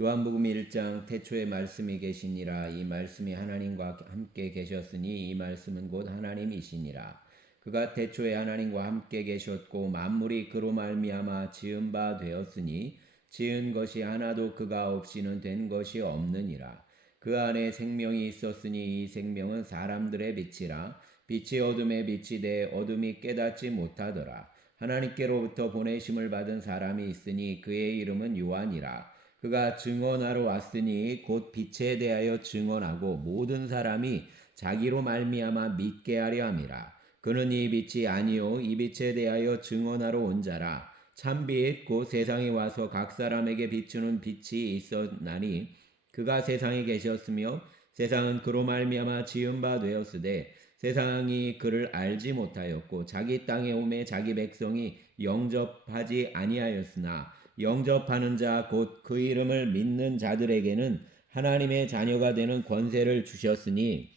요한복음 1장 태초에 말씀이 계시니라. 이 말씀이 하나님과 함께 계셨으니 이 말씀은 곧 하나님이시니라. 그가 태초에 하나님과 함께 계셨고 만물이 그로 말미암아 지은 바 되었으니 지은 것이 하나도 그가 없이는 된 것이 없느니라. 그 안에 생명이 있었으니 이 생명은 사람들의 빛이라. 빛이 어둠에 비치되 어둠이 깨닫지 못하더라. 하나님께로부터 보내심을 받은 사람이 있으니 그의 이름은 요한이라. 그가 증언하러 왔으니 곧 빛에 대하여 증언하고 모든 사람이 자기로 말미암아 믿게 하려 함이라. 그는 이 빛이 아니요 이 빛에 대하여 증언하러 온 자라. 참빛 곧 세상에 와서 각 사람에게 비추는 빛이 있었나니 그가 세상에 계셨으며 세상은 그로 말미암아 지은 바 되었으되 세상이 그를 알지 못하였고 자기 땅에 오매 자기 백성이 영접하지 아니하였으나 영접하는 자 곧 그 이름을 믿는 자들에게는 하나님의 자녀가 되는 권세를 주셨으니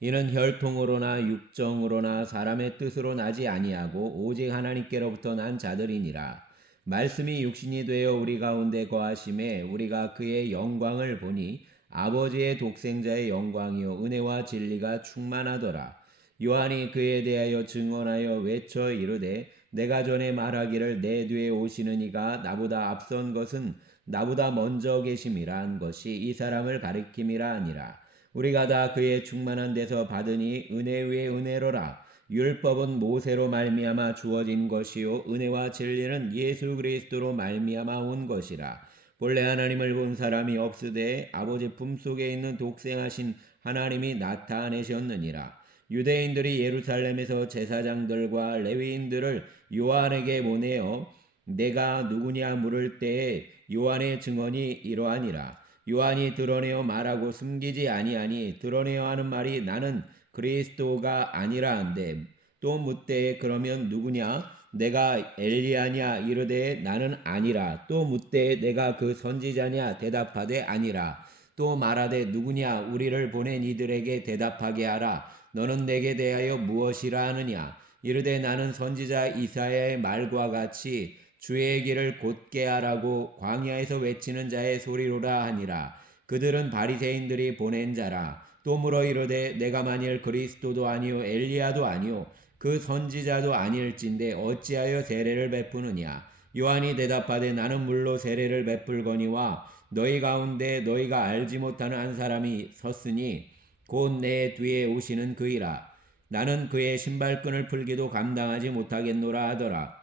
이는 혈통으로나 육정으로나 사람의 뜻으로 나지 아니하고 오직 하나님께로부터 난 자들이니라. 말씀이 육신이 되어 우리 가운데 거하심에 우리가 그의 영광을 보니 아버지의 독생자의 영광이요 은혜와 진리가 충만하더라. 요한이 그에 대하여 증언하여 외쳐 이르되 내가 전에 말하기를 내 뒤에 오시는 이가 나보다 앞선 것은 나보다 먼저 계심이라 한 것이 이 사람을 가리킴이라 하니라. 우리가 다 그의 충만한 데서 받으니 은혜 위에 은혜로라. 율법은 모세로 말미암아 주어진 것이요 은혜와 진리는 예수 그리스도로 말미암아 온 것이라. 본래 하나님을 본 사람이 없으되 아버지 품속에 있는 독생하신 하나님이 나타내셨느니라. 유대인들이 예루살렘에서 제사장들과 레위인들을 요한에게 보내어 내가 누구냐 물을 때에 요한의 증언이 이러하니라. 요한이 드러내어 말하고 숨기지 아니하니 드러내어 하는 말이 나는 그리스도가 아니라 한데 또 묻되 그러면 누구냐 내가 엘리야냐 이르되 나는 아니라 또 묻되 내가 그 선지자냐 대답하되 아니라 또 말하되 누구냐 우리를 보낸 이들에게 대답하게 하라 너는 내게 대하여 무엇이라 하느냐 이르되 나는 선지자 이사야의 말과 같이 주의 길을 곧게 하라고 광야에서 외치는 자의 소리로라 하니라. 그들은 바리새인들이 보낸 자라. 또 물어 이르되 내가 만일 그리스도도 아니요 엘리야도 아니요 그 선지자도 아닐진데 어찌하여 세례를 베푸느냐. 요한이 대답하되 나는 물로 세례를 베풀거니와 너희 가운데 너희가 알지 못하는 한 사람이 섰으니 곧 내 뒤에 오시는 그이라. 나는 그의 신발끈을 풀기도 감당하지 못하겠노라 하더라.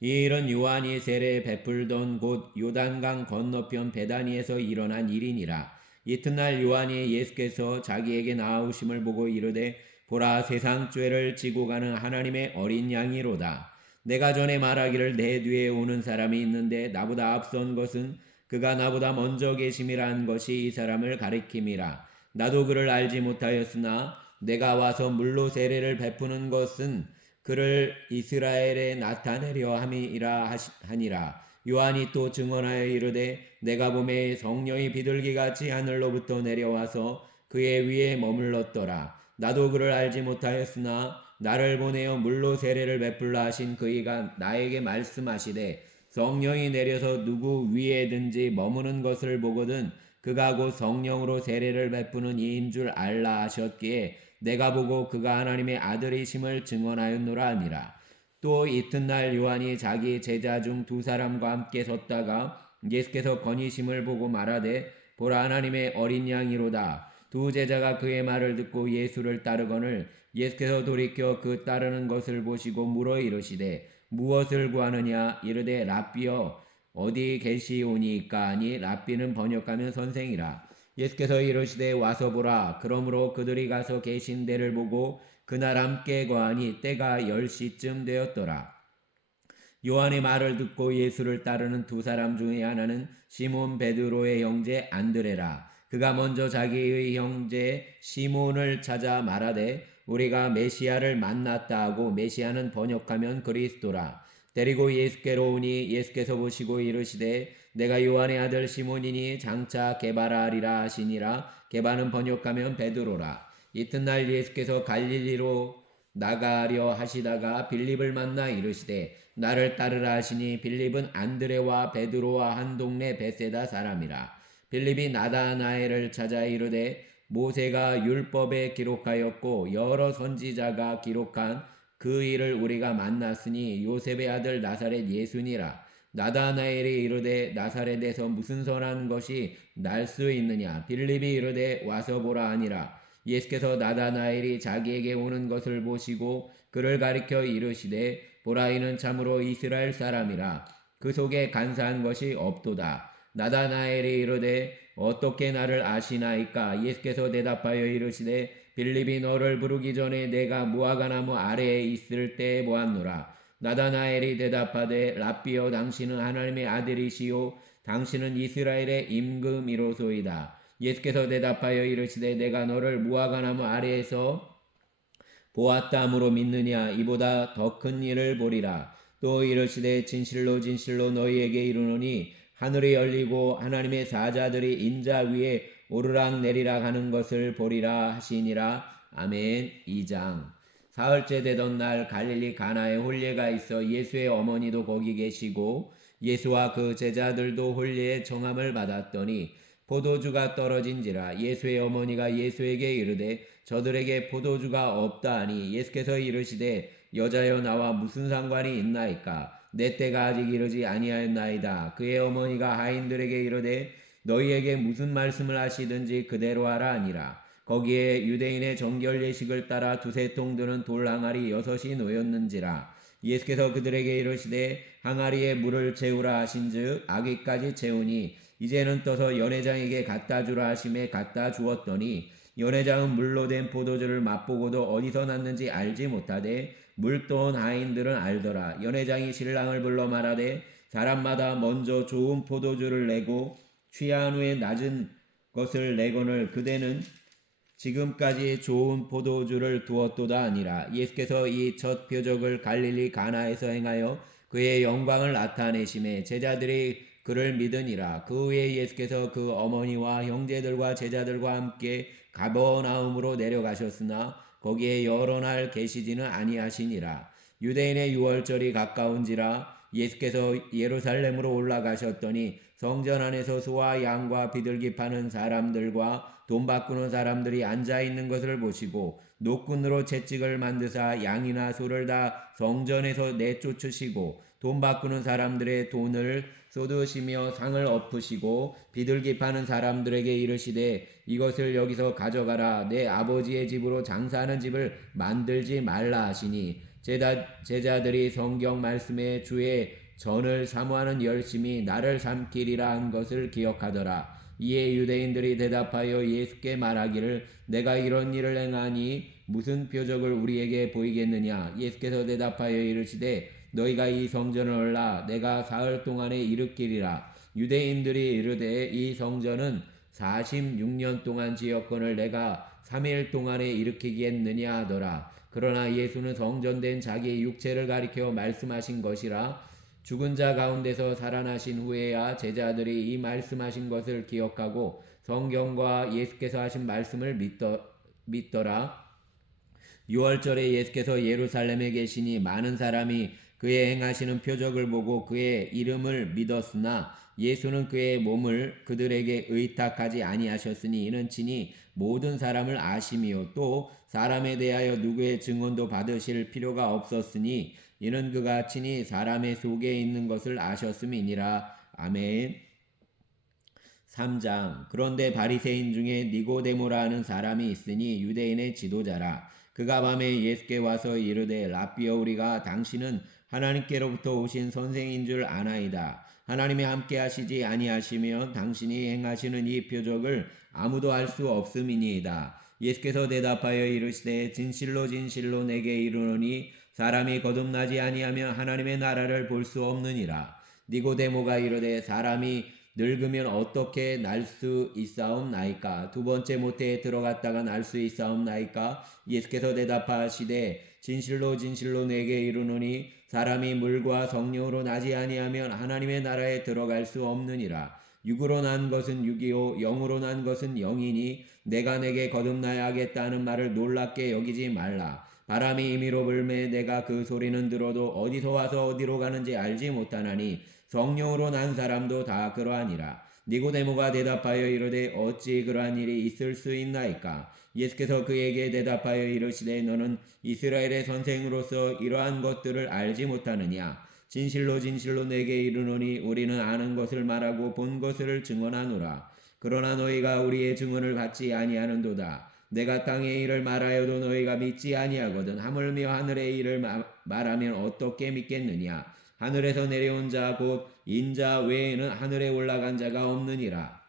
이 일은 요한이 세례 베풀던 곳 요단강 건너편 베다니에서 일어난 일이니라. 이튿날 요한이 예수께서 자기에게 나아오심을 보고 이르되 보라 세상 죄를 지고 가는 하나님의 어린 양이로다. 내가 전에 말하기를 내 뒤에 오는 사람이 있는데 나보다 앞선 것은 그가 나보다 먼저 계심이라 한 것이 이 사람을 가리킴이라. 나도 그를 알지 못하였으나 내가 와서 물로 세례를 베푸는 것은 그를 이스라엘에 나타내려 함이라 하니라. 요한이 또 증언하여 이르되 내가 보매 성령이 비둘기같이 하늘로부터 내려와서 그의 위에 머물렀더라. 나도 그를 알지 못하였으나 나를 보내어 물로 세례를 베풀라 하신 그이가 나에게 말씀하시되 성령이 내려서 누구 위에든지 머무는 것을 보거든 그가 곧 성령으로 세례를 베푸는 이인 줄 알라 하셨기에 내가 보고 그가 하나님의 아들이심을 증언하였노라 하니라. 또 이튿날 요한이 자기 제자 중 두 사람과 함께 섰다가 예수께서 건의심을 보고 말하되 보라 하나님의 어린 양이로다. 두 제자가 그의 말을 듣고 예수를 따르거늘 예수께서 돌이켜 그 따르는 것을 보시고 물어 이르시되 무엇을 구하느냐 이르되 랍비여 어디 계시오니까 하니 랍비는 번역하면 선생이라. 예수께서 이르시되 와서 보라. 그러므로 그들이 가서 계신 데를 보고 그날 함께 거하니 때가 10시쯤 되었더라. 요한의 말을 듣고 예수를 따르는 두 사람 중에 하나는 시몬 베드로의 형제 안드레라. 그가 먼저 자기의 형제 시몬을 찾아 말하되 우리가 메시아를 만났다 하고 메시아는 번역하면 그리스도라. 데리고 예수께로 오니 예수께서 보시고 이르시되 내가 요한의 아들 시몬이니 장차 게바라 하시니라. 게바는 번역하면 베드로라. 이튿날 예수께서 갈릴리로 나가려 하시다가 빌립을 만나 이르시되 나를 따르라 하시니 빌립은 안드레와 베드로와 한 동네 베세다 사람이라. 빌립이 나다나엘을 찾아 이르되 모세가 율법에 기록하였고 여러 선지자가 기록한 그 일을 우리가 만났으니 요셉의 아들 나사렛 예수니라. 나다나엘이 이르되 나사렛에서 무슨 선한 것이 날 수 있느냐. 빌립이 이르되 와서 보라 하니라. 예수께서 나다나엘이 자기에게 오는 것을 보시고 그를 가리켜 이르시되 보라 이는 참으로 이스라엘 사람이라. 그 속에 간사한 것이 없도다. 나다나엘이 이르되 어떻게 나를 아시나이까. 예수께서 대답하여 이르시되 빌립이 너를 부르기 전에 내가 무화과나무 아래에 있을 때 보았노라. 나다나엘이 대답하되 랍비여 당신은 하나님의 아들이시요 당신은 이스라엘의 임금이로소이다. 예수께서 대답하여 이르시되 내가 너를 무화과나무 아래에서 보았다함으로 믿느냐. 이보다 더 큰 일을 보리라. 또 이르시되 진실로 진실로 너희에게 이르노니 하늘이 열리고 하나님의 사자들이 인자 위에 오르락 내리락 하는 것을 보리라 하시니라. 아멘. 2장. 사흘째 되던 날 갈릴리 가나에 혼례가 있어 예수의 어머니도 거기 계시고 예수와 그 제자들도 혼례의 청함을 받았더니 포도주가 떨어진지라. 예수의 어머니가 예수에게 이르되 저들에게 포도주가 없다 하니 예수께서 이르시되 여자여 나와 무슨 상관이 있나이까. 내 때가 아직 이르지 아니하였나이다. 그의 어머니가 하인들에게 이르되 너희에게 무슨 말씀을 하시든지 그대로 하라 하니라. 거기에 유대인의 정결 예식을 따라 두세 통 드는 돌 항아리 6이 놓였는지라. 예수께서 그들에게 이르시되 항아리에 물을 채우라 하신즉 아기까지 채우니 이제는 떠서 연회장에게 갖다 주라 하심에 갖다 주었더니 연회장은 물로 된 포도주를 맛보고도 어디서 났는지 알지 못하되 물떠온 하인들은 알더라. 연회장이 신랑을 불러 말하되 사람마다 먼저 좋은 포도주를 내고 취한 후에 낮은 것을 내거늘 그대는 지금까지 좋은 포도주를 두었도다 아니라. 예수께서 이 첫 표적을 갈릴리 가나에서 행하여 그의 영광을 나타내심에 제자들이 그를 믿으니라. 그 후에 예수께서 그 어머니와 형제들과 제자들과 함께 가버나움으로 내려가셨으나 거기에 여러 날 계시지는 아니하시니라. 유대인의 유월절이 가까운지라. 예수께서 예루살렘으로 올라가셨더니 성전 안에서 소와 양과 비둘기 파는 사람들과 돈 바꾸는 사람들이 앉아있는 것을 보시고 노끈으로 채찍을 만드사 양이나 소를 다 성전에서 내쫓으시고 돈 바꾸는 사람들의 돈을 쏟으시며 상을 엎으시고 비둘기 파는 사람들에게 이르시되 이것을 여기서 가져가라. 내 아버지의 집으로 장사하는 집을 만들지 말라 하시니 제자들이 성경 말씀에 주의 전을 사모하는 열심이 나를 삼키리라 한 것을 기억하더라. 이에 유대인들이 대답하여 예수께 말하기를 내가 이런 일을 행하니 무슨 표적을 우리에게 보이겠느냐. 예수께서 대답하여 이르시되 너희가 이 성전을 올라 내가 사흘 동안에 일으키리라. 유대인들이 이르되 이 성전은 46년 동안 지었거늘 내가 3일 동안에 일으키겠느냐 하더라. 그러나 예수는 성전된 자기의 육체를 가리켜 말씀하신 것이라. 죽은 자 가운데서 살아나신 후에야 제자들이 이 말씀하신 것을 기억하고 성경과 예수께서 하신 말씀을 믿더라. 유월절에 예수께서 예루살렘에 계시니 많은 사람이 그의 행하시는 표적을 보고 그의 이름을 믿었으나 예수는 그의 몸을 그들에게 의탁하지 아니하셨으니 이는 친히 모든 사람을 아심이요 또 사람에 대하여 누구의 증언도 받으실 필요가 없었으니 이는 그가 친히 사람의 속에 있는 것을 아셨음이니라. 아멘. 3장. 그런데 바리새인 중에 니고데모라 하는 사람이 있으니 유대인의 지도자라. 그가 밤에 예수께 와서 이르되 랍비여 우리가 당신은 하나님께로부터 오신 선생인 줄 아나이다. 하나님이 함께 하시지 아니하시면 당신이 행하시는 이 표적을 아무도 알 수 없음이니이다. 예수께서 대답하여 이르시되 진실로 진실로 내게 이르노니 사람이 거듭나지 아니하면 하나님의 나라를 볼 수 없느니라. 니고데모가 이르되 사람이 늙으면 어떻게 날 수 있사옵나이까? 두 번째 모태에 들어갔다가 날 수 있사옵나이까? 예수께서 대답하시되 진실로 진실로 내게 이르노니 사람이 물과 성령으로 나지 아니하면 하나님의 나라에 들어갈 수 없느니라. 육으로 난 것은 육이요 영으로 난 것은 영이니 내가 내게 거듭나야 하겠다는 말을 놀랍게 여기지 말라. 바람이 임의로 불매 내가 그 소리는 들어도 어디서 와서 어디로 가는지 알지 못하나니 성령으로 난 사람도 다 그러하니라. 니고데모가 대답하여 이르되 어찌 그러한 일이 있을 수 있나이까. 예수께서 그에게 대답하여 이르시되 너는 이스라엘의 선생으로서 이러한 것들을 알지 못하느냐. 진실로 진실로 내게 이르노니 우리는 아는 것을 말하고 본 것을 증언하노라. 그러나 너희가 우리의 증언을 받지 아니하는도다. 내가 땅의 일을 말하여도 너희가 믿지 아니하거든. 하물며 하늘의 일을 말하면 어떻게 믿겠느냐. 하늘에서 내려온 자 곧 인자 외에는 하늘에 올라간 자가 없느니라.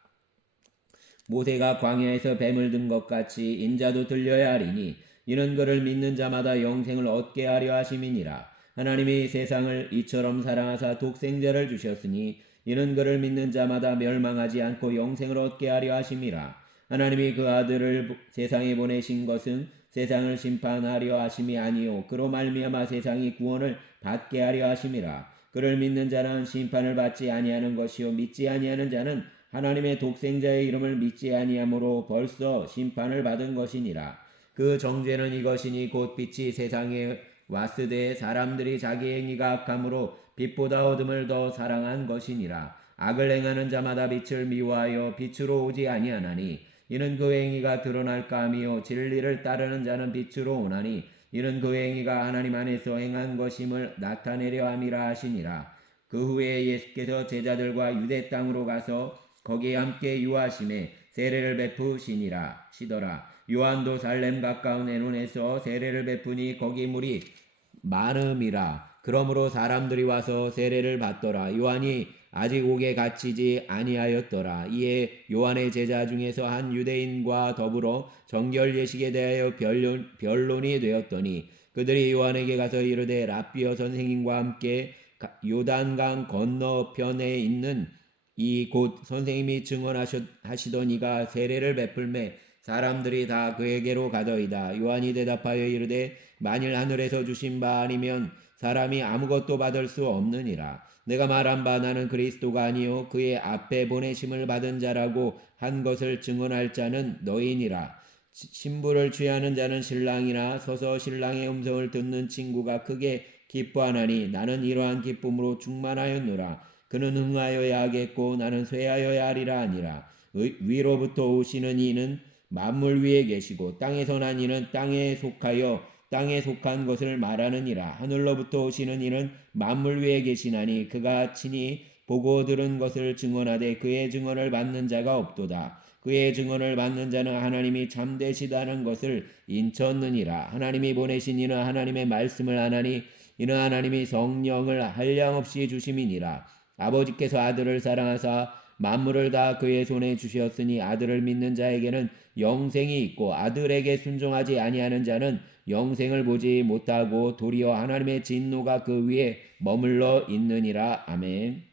모세가 광야에서 뱀을 든 것 같이 인자도 들려야 하리니 이는 그를 믿는 자마다 영생을 얻게 하려 하심이니라. 하나님이 세상을 이처럼 사랑하사 독생자를 주셨으니 이는 그를 믿는 자마다 멸망하지 않고 영생을 얻게 하려 하심이라. 하나님이 그 아들을 세상에 보내신 것은 세상을 심판하려 하심이 아니요 그로 말미암아 세상이 구원을 받게 하려 하심이라. 그를 믿는 자는 심판을 받지 아니하는 것이요 믿지 아니하는 자는 하나님의 독생자의 이름을 믿지 아니하므로 벌써 심판을 받은 것이니라. 그 정죄는 이것이니 곧 빛이 세상에 왔으되 사람들이 자기 행위가 악함으로 빛보다 어둠을 더 사랑한 것이니라. 악을 행하는 자마다 빛을 미워하여 빛으로 오지 아니하나니 이는 그 행위가 드러날까 하며 진리를 따르는 자는 빛으로 오나니 이는 그 행위가 하나님 안에서 행한 것임을 나타내려 함이라 하시니라. 그 후에 예수께서 제자들과 유대 땅으로 가서 거기에 함께 유하심에 세례를 베푸시니라 시더라. 요한도 살렘 가까운 에논에서 세례를 베푸니 거기 물이 많음이라. 그러므로 사람들이 와서 세례를 받더라. 요한이 아직 옥에 갇히지 아니하였더라. 이에 요한의 제자 중에서 한 유대인과 더불어 정결 예식에 대하여 변론이 되었더니 그들이 요한에게 가서 이르되 랍비여 선생님과 함께 요단강 건너편에 있는 이 곧 선생님이 증언하시던 이가 세례를 베풀매 사람들이 다 그에게로 가더이다. 요한이 대답하여 이르되 만일 하늘에서 주신 바 아니면 사람이 아무것도 받을 수 없느니라. 내가 말한 바 나는 그리스도가 아니요 그의 앞에 보내심을 받은 자라고 한 것을 증언할 자는 너희니라. 신부를 취하는 자는 신랑이나 서서 신랑의 음성을 듣는 친구가 크게 기뻐하나니 나는 이러한 기쁨으로 충만하였노라. 그는 흥하여야 하겠고 나는 쇠하여야 하리라 하니라. 위로부터 오시는 이는 만물 위에 계시고 땅에서 난 이는 땅에 속하여 땅에 속한 것을 말하느니라. 하늘로부터 오시는 이는 만물 위에 계시나니 그가 친히 보고 들은 것을 증언하되 그의 증언을 받는 자가 없도다. 그의 증언을 받는 자는 하나님이 참되시다는 것을 인쳤느니라. 하나님이 보내신 이는 하나님의 말씀을 하나니 이는 하나님이 성령을 한량없이 주심이니라. 아버지께서 아들을 사랑하사 만물을 다 그의 손에 주셨으니 아들을 믿는 자에게는 영생이 있고 아들에게 순종하지 아니하는 자는 영생을 보지 못하고 도리어 하나님의 진노가 그 위에 머물러 있느니라. 아멘.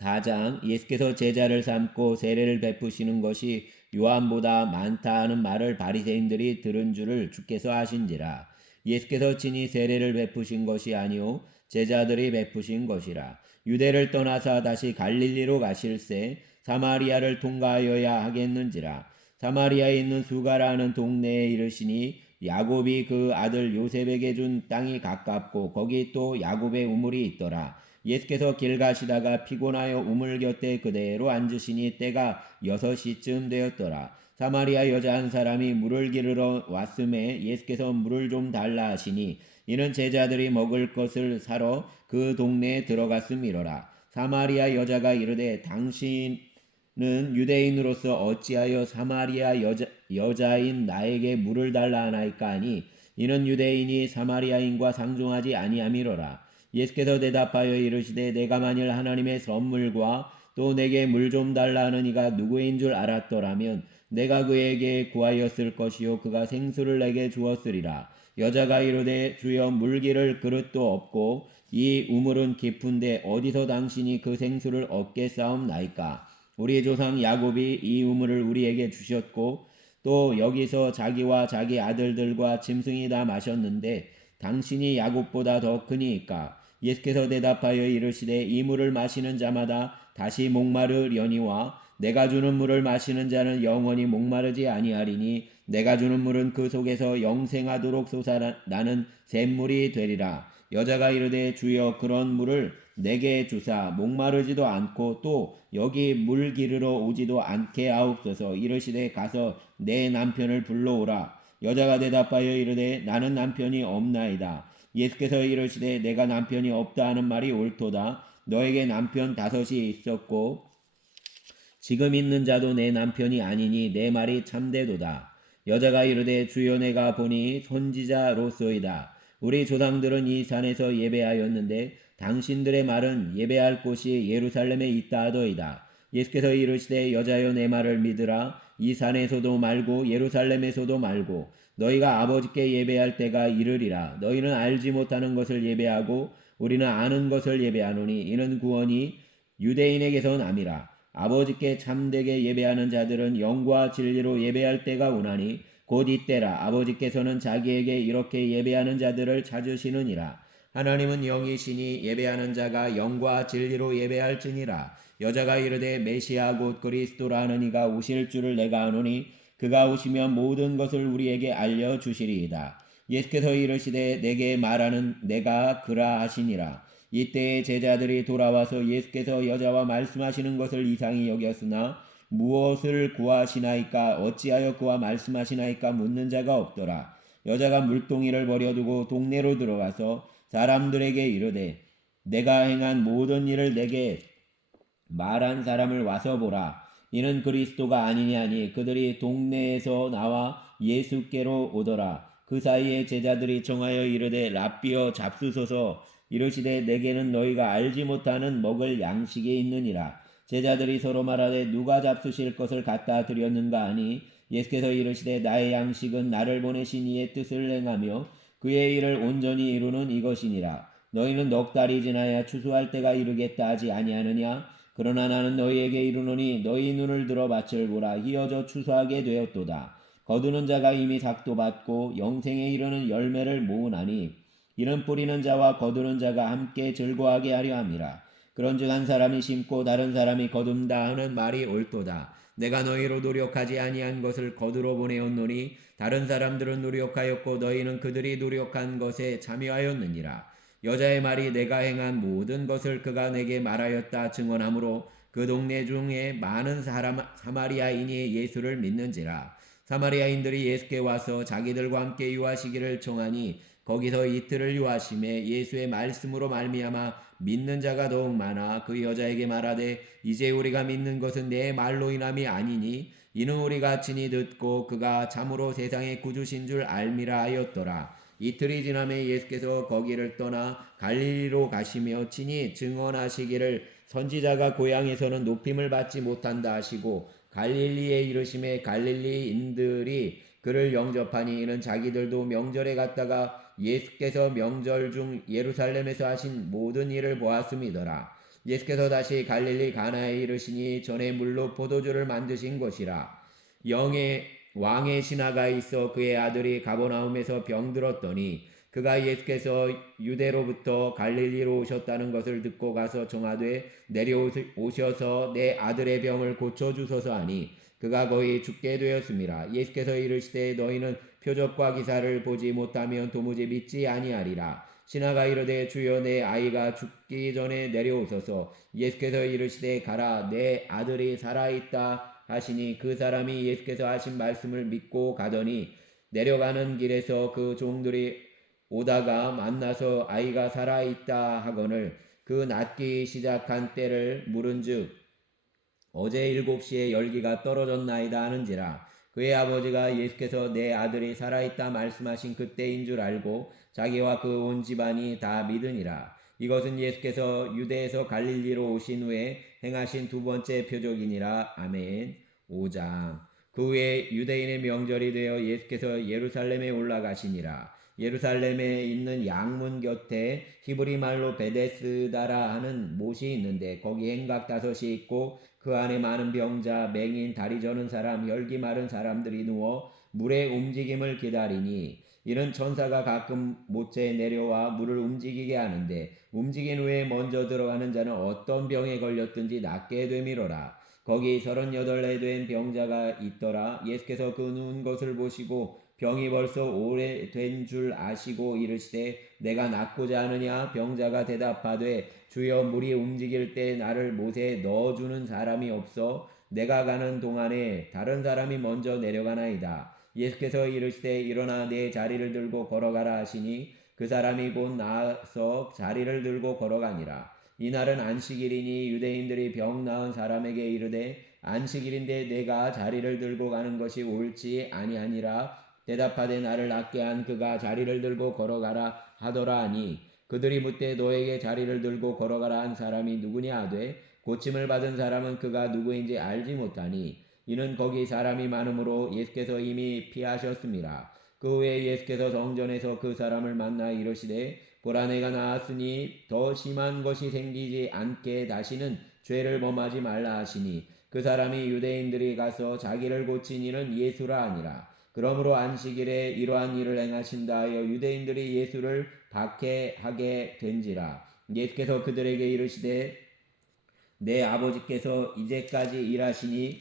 4장 예수께서 제자를 삼고 세례를 베푸시는 것이 요한보다 많다 하는 말을 바리새인들이 들은 줄을 주께서 아신지라. 예수께서 친히 세례를 베푸신 것이 아니요 제자들이 베푸신 것이라. 유대를 떠나사 다시 갈릴리로 가실새 사마리아를 통과하여야 하겠는지라. 사마리아에 있는 수가라는 동네에 이르시니 야곱이 그 아들 요셉에게 준 땅이 가깝고 거기 또 야곱의 우물이 있더라. 예수께서 길 가시다가 피곤하여 우물 곁에 그대로 앉으시니 때가 6시쯤 되었더라. 사마리아 여자 한 사람이 물을 기르러 왔음에 예수께서 물을 좀 달라 하시니 이는 제자들이 먹을 것을 사러 그 동네에 들어갔음이로라. 사마리아 여자가 이르되 당신은 유대인으로서 어찌하여 사마리아 여자인 나에게 물을 달라 하나이까 하니 이는 유대인이 사마리아인과 상종하지 아니함이로라. 예수께서 대답하여 이르시되 내가 만일 하나님의 선물과 또 내게 물 좀 달라 하는 이가 누구인 줄 알았더라면 내가 그에게 구하였을 것이요 그가 생수를 내게 주었으리라. 여자가 이르되 주여 물 기를 그릇도 없고 이 우물은 깊은데 어디서 당신이 그 생수를 얻겠사옵나이까. 우리 조상 야곱이 이 우물을 우리에게 주셨고 또 여기서 자기와 자기 아들들과 짐승이 다 마셨는데 당신이 야곱보다 더 크니이까. 예수께서 대답하여 이르시되 이 물을 마시는 자마다 다시 목마르려니와 내가 주는 물을 마시는 자는 영원히 목마르지 아니하리니 내가 주는 물은 그 속에서 영생하도록 솟아나는 샘물이 되리라. 여자가 이르되 주여 그런 물을 내게 주사 목마르지도 않고 또 여기 물 기르러 오지도 않게 하옵소서. 이르시되 가서 내 남편을 불러오라. 여자가 대답하여 이르되 나는 남편이 없나이다. 예수께서 이르시되 내가 남편이 없다 하는 말이 옳도다. 너에게 남편 5이 있었고 지금 있는 자도 내 남편이 아니니 내 말이 참되도다. 여자가 이르되 주여 내가 보니 선지자로소이다. 우리 조상들은 이 산에서 예배하였는데 당신들의 말은 예배할 곳이 예루살렘에 있다 하더이다. 예수께서 이르시되 여자여 내 말을 믿으라. 이 산에서도 말고 예루살렘에서도 말고 너희가 아버지께 예배할 때가 이르리라. 너희는 알지 못하는 것을 예배하고 우리는 아는 것을 예배하노니 이는 구원이 유대인에게서 남이라. 아버지께 참되게 예배하는 자들은 영과 진리로 예배할 때가 오나니 곧 이때라. 아버지께서는 자기에게 이렇게 예배하는 자들을 찾으시느니라. 하나님은 영이시니 예배하는 자가 영과 진리로 예배할지니라. 여자가 이르되 메시아 곧 그리스도라 하는 이가 오실 줄을 내가 아노니 그가 오시면 모든 것을 우리에게 알려주시리이다. 예수께서 이르시되 내게 말하는 내가 그라 하시니라. 이때에 제자들이 돌아와서 예수께서 여자와 말씀하시는 것을 이상히 여겼으나 무엇을 구하시나이까 어찌하여 그와 말씀하시나이까 묻는 자가 없더라. 여자가 물동이를 버려두고 동네로 들어가서 사람들에게 이르되 내가 행한 모든 일을 내게 말한 사람을 와서 보라. 이는 그리스도가 아니냐니 그들이 동네에서 나와 예수께로 오더라. 그 사이에 제자들이 청하여 이르되 랍비여 잡수소서. 이르시되 내게는 너희가 알지 못하는 먹을 양식이 있느니라. 제자들이 서로 말하되 누가 잡수실 것을 갖다 드렸는가 하니 예수께서 이르시되 나의 양식은 나를 보내신 이의 뜻을 행하며 그의 일을 온전히 이루는 이것이니라. 너희는 넉 달이 지나야 추수할 때가 이르겠다 하지 아니하느냐? 그러나 나는 너희에게 이르노니 너희 눈을 들어 밭을 보라. 희어져 추수하게 되었도다. 거두는 자가 이미 삭도 받고 영생에 이르는 열매를 모으나니 이는 뿌리는 자와 거두는 자가 함께 즐거워하게 하려 함이라. 그런즉 한 사람이 심고 다른 사람이 거둔다 하는 말이 옳도다. 내가 너희로 노력하지 아니한 것을 거두러 보내었노니 다른 사람들은 노력하였고 너희는 그들이 노력한 것에 참여하였느니라. 여자의 말이 내가 행한 모든 것을 그가 내게 말하였다 증언하므로 그 동네 중에 많은 사마리아인이 예수를 믿는지라. 사마리아인들이 예수께 와서 자기들과 함께 유하시기를 청하니 거기서 이틀을 유하심에 예수의 말씀으로 말미암아 믿는 자가 더욱 많아 그 여자에게 말하되 이제 우리가 믿는 것은 내 말로 인함이 아니니 이는 우리가 친히 듣고 그가 참으로 세상의 구주신 줄 알미라 하였더라. 이틀이 지나매 예수께서 거기를 떠나 갈릴리로 가시며 친히 증언하시기를 선지자가 고향에서는 높임을 받지 못한다 하시고 갈릴리에 이르심에 갈릴리인들이 그를 영접하니 이는 자기들도 명절에 갔다가 예수께서 명절 중 예루살렘에서 하신 모든 일을 보았음이더라. 예수께서 다시 갈릴리 가나에 이르시니 전에 물로 포도주를 만드신 것이라. 왕의 신하가 있어 그의 아들이 가버나움에서 병들었더니 그가 예수께서 유대로부터 갈릴리로 오셨다는 것을 듣고 가서 청하되 내려오셔서 내 아들의 병을 고쳐주소서 하니 그가 거의 죽게 되었음이라. 예수께서 이르시되 너희는 표적과 기사를 보지 못하면 도무지 믿지 아니하리라. 신하가 이르되 주여 내 아이가 죽기 전에 내려오소서. 예수께서 이르시되 가라 내 아들이 살아있다 하시니 그 사람이 예수께서 하신 말씀을 믿고 가더니 내려가는 길에서 그 종들이 오다가 만나서 아이가 살아있다 하거늘 그 낫기 시작한 때를 물은즉 어제 7시에 열기가 떨어졌나이다 하는지라. 그의 아버지가 예수께서 내 아들이 살아있다 말씀하신 그때인 줄 알고 자기와 그 온 집안이 다 믿으니라. 이것은 예수께서 유대에서 갈릴리로 오신 후에 행하신 두 번째 표적이니라. 아멘. 5장. 그 후에 유대인의 명절이 되어 예수께서 예루살렘에 올라가시니라. 예루살렘에 있는 양문 곁에 히브리 말로 베데스다라 하는 못이 있는데 거기 행각 5이 있고 그 안에 많은 병자, 맹인, 다리 저는 사람, 열기 마른 사람들이 누워 물의 움직임을 기다리니 이는 천사가 가끔 못에 내려와 물을 움직이게 하는데 움직인 후에 먼저 들어가는 자는 어떤 병에 걸렸든지 낫게 되미로라. 거기 38에 된 병자가 있더라. 예수께서 그 누운 것을 보시고 병이 벌써 오래된 줄 아시고 이르시되 내가 낫고자 하느냐. 병자가 대답하되 주여 물이 움직일 때 나를 못에 넣어주는 사람이 없어 내가 가는 동안에 다른 사람이 먼저 내려가나이다. 예수께서 이르시되 일어나 내 자리를 들고 걸어가라 하시니 그 사람이 곧 나아서 자리를 들고 걸어가니라. 이날은 안식일이니 유대인들이 병 나은 사람에게 이르되 안식일인데 내가 자리를 들고 가는 것이 옳지 아니하니라. 대답하되 나를 낫게 한 그가 자리를 들고 걸어가라 하더라 하니 그들이 묻되 너에게 자리를 들고 걸어가라 한 사람이 누구냐 하되 고침을 받은 사람은 그가 누구인지 알지 못하니 이는 거기 사람이 많으므로 예수께서 이미 피하셨습니다. 그 후에 예수께서 성전에서 그 사람을 만나 이르시되 보라 내가 나았으니 더 심한 것이 생기지 않게 다시는 죄를 범하지 말라 하시니 그 사람이 유대인들이 가서 자기를 고친 이는 예수라 하니라. 그러므로 안식일에 이러한 일을 행하신다 하여 유대인들이 예수를 박해하게 된지라. 예수께서 그들에게 이르시되 내 아버지께서 이제까지 일하시니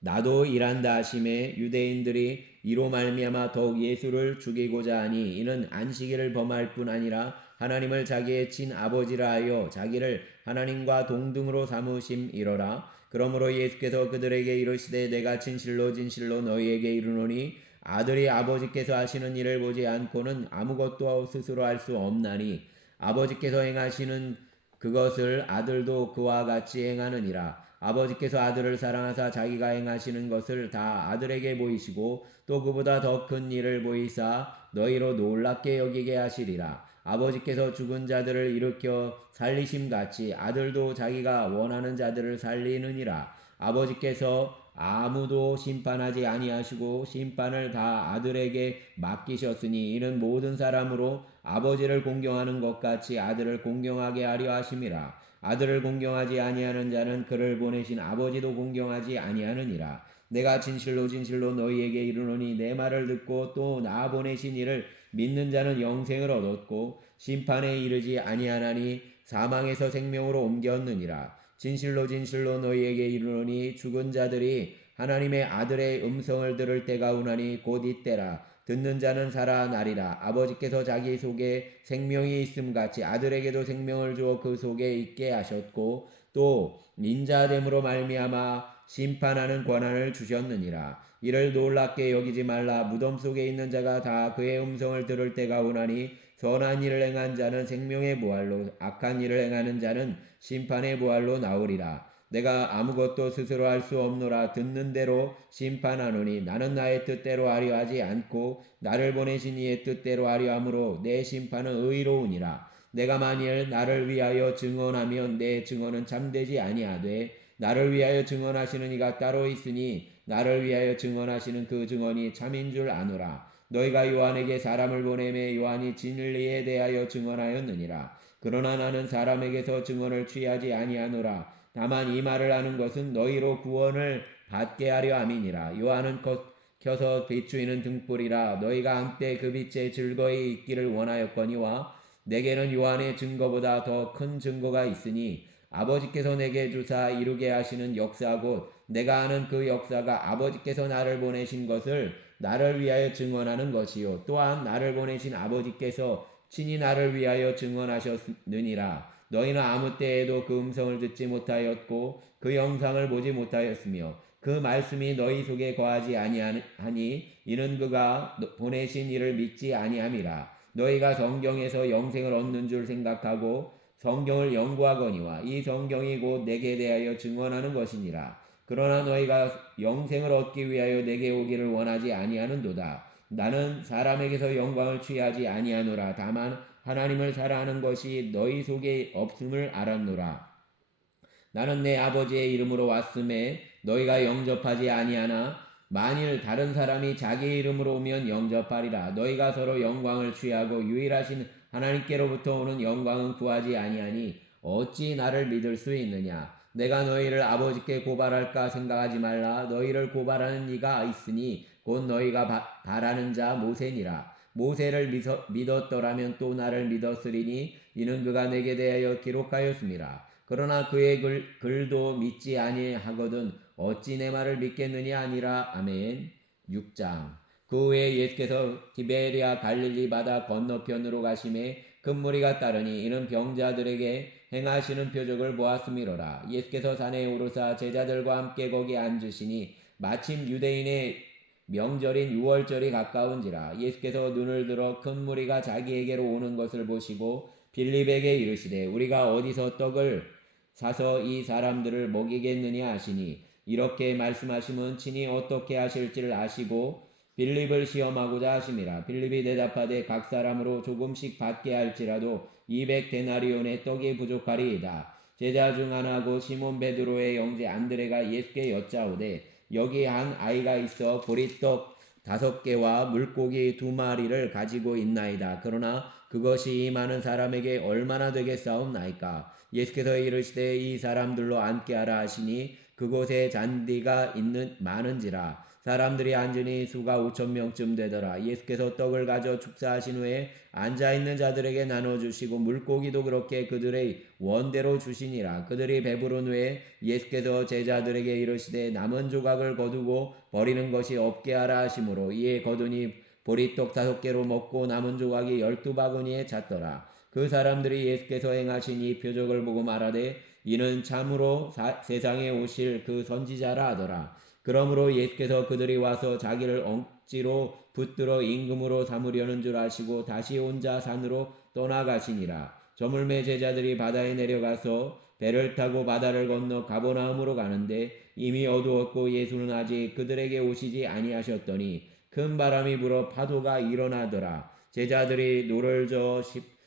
나도 일한다 하심에 유대인들이 이로 말미암아 더욱 예수를 죽이고자 하니 이는 안식일을 범할 뿐 아니라 하나님을 자기의 친아버지라 하여 자기를 하나님과 동등으로 삼으심이로라. 그러므로 예수께서 그들에게 이르시되 내가 진실로 진실로 너희에게 이르노니 아들이 아버지께서 하시는 일을 보지 않고는 아무것도 스스로 할 수 없나니 아버지께서 행하시는 그것을 아들도 그와 같이 행하느니라. 아버지께서 아들을 사랑하사 자기가 행하시는 것을 다 아들에게 보이시고 또 그보다 더 큰 일을 보이사 너희로 놀랍게 여기게 하시리라. 아버지께서 죽은 자들을 일으켜 살리심같이 아들도 자기가 원하는 자들을 살리느니라. 아버지께서 아무도 심판하지 아니하시고 심판을 다 아들에게 맡기셨으니 이는 모든 사람으로 아버지를 공경하는 것 같이 아들을 공경하게 하려 하심이라. 아들을 공경하지 아니하는 자는 그를 보내신 아버지도 공경하지 아니하느니라. 내가 진실로 진실로 너희에게 이르노니 내 말을 듣고 또 나 보내신 이를 믿는 자는 영생을 얻었고 심판에 이르지 아니하나니 사망에서 생명으로 옮겼느니라. 진실로 진실로 너희에게 이르노니 죽은 자들이 하나님의 아들의 음성을 들을 때가 오나니 곧 이때라. 듣는 자는 살아나리라. 아버지께서 자기 속에 생명이 있음 같이 아들에게도 생명을 주어 그 속에 있게 하셨고 또 인자됨으로 말미암아 심판하는 권한을 주셨느니라. 이를 놀랍게 여기지 말라. 무덤 속에 있는 자가 다 그의 음성을 들을 때가 오나니 선한 일을 행한 자는 생명의 부활로 악한 일을 행하는 자는 심판의 부활로 나오리라. 내가 아무것도 스스로 할 수 없노라. 듣는 대로 심판하노니 나는 나의 뜻대로 하려 하지 않고 나를 보내신 이의 뜻대로 하려 함으로 내 심판은 의로우니라. 내가 만일 나를 위하여 증언하면 내 증언은 참되지 아니하되 나를 위하여 증언하시는 이가 따로 있으니 나를 위하여 증언하시는 그 증언이 참인 줄 아노라. 너희가 요한에게 사람을 보내매 요한이 진리에 대하여 증언하였느니라. 그러나 나는 사람에게서 증언을 취하지 아니하노라. 다만 이 말을 하는 것은 너희로 구원을 받게 하려 함이니라. 요한은 켜서 비추이는 등불이라. 너희가 한때 그 빛에 즐거이 있기를 원하였거니와 내게는 요한의 증거보다 더 큰 증거가 있으니 아버지께서 내게 주사 이루게 하시는 역사 곧 내가 아는 그 역사가 아버지께서 나를 보내신 것을 나를 위하여 증언하는 것이요 또한 나를 보내신 아버지께서 친히 나를 위하여 증언하셨느니라. 너희는 아무 때에도 그 음성을 듣지 못하였고 그 영상을 보지 못하였으며 그 말씀이 너희 속에 거하지 아니하니 이는 그가 보내신 이를 믿지 아니함이라. 너희가 성경에서 영생을 얻는 줄 생각하고 성경을 연구하거니와 이 성경이 곧 내게 대하여 증언하는 것이니라. 그러나 너희가 영생을 얻기 위하여 내게 오기를 원하지 아니하는도다. 나는 사람에게서 영광을 취하지 아니하노라. 다만 하나님을 사랑하는 것이 너희 속에 없음을 알았노라. 나는 내 아버지의 이름으로 왔음에 너희가 영접하지 아니하나 만일 다른 사람이 자기 이름으로 오면 영접하리라. 너희가 서로 영광을 취하고 유일하신 하나님께로부터 오는 영광은 구하지 아니하니 어찌 나를 믿을 수 있느냐. 내가 너희를 아버지께 고발할까 생각하지 말라. 너희를 고발하는 이가 있으니 곧 너희가 바라는 자 모세니라. 모세를 믿었더라면 또 나를 믿었으리니 이는 그가 내게 대하여 기록하였습니다. 그러나 그의 글도 믿지 아니하거든 어찌 내 말을 믿겠느냐 아니라. 아멘. 6장. 그 후에 예수께서 디베리아 갈릴리 바다 건너편으로 가심에 큰 무리가 따르니 이는 병자들에게 행하시는 표적을 보았음이로라. 예수께서 산에 오르사 제자들과 함께 거기 앉으시니 마침 유대인의 명절인 유월절이 가까운지라. 예수께서 눈을 들어 큰 무리가 자기에게로 오는 것을 보시고 빌립에게 이르시되 우리가 어디서 떡을 사서 이 사람들을 먹이겠느냐 하시니 이렇게 말씀하시면 친히 어떻게 하실지를 아시고 빌립을 시험하고자 하심이라. 빌립이 대답하되 각 사람으로 조금씩 받게 할지라도 200데나리온의 떡이 부족하리이다. 제자 중 하나고 시몬 베드로의 형제 안드레가 예수께 여짜오되 여기 한 아이가 있어 보리떡 5개와 물고기 2마리를 가지고 있나이다. 그러나 그것이 이 많은 사람에게 얼마나 되겠사옵나이까. 예수께서 이르시되 이 사람들로 앉게 하라 하시니 그곳에 잔디가 있는 많은지라. 사람들이 앉으니 수가 5,000명쯤 되더라. 예수께서 떡을 가져 축사하신 후에 앉아있는 자들에게 나눠주시고 물고기도 그렇게 그들의 원대로 주시니라. 그들이 배부른 후에 예수께서 제자들에게 이르시되 남은 조각을 거두고 버리는 것이 없게 하라 하시므로 이에 거두니 보리떡 5개로 먹고 남은 조각이 12바구니에 찼더라. 그 사람들이 예수께서 행하신 이 표적을 보고 말하되 이는 참으로 세상에 오실 그 선지자라 하더라. 그러므로 예수께서 그들이 와서 자기를 억지로 붙들어 임금으로 삼으려는 줄 아시고 다시 혼자 산으로 떠나가시니라. 저물매 제자들이 바다에 내려가서 배를 타고 바다를 건너 가버나움으로 가는데 이미 어두웠고 예수는 아직 그들에게 오시지 아니하셨더니 큰 바람이 불어 파도가 일어나더라. 제자들이 노를 저어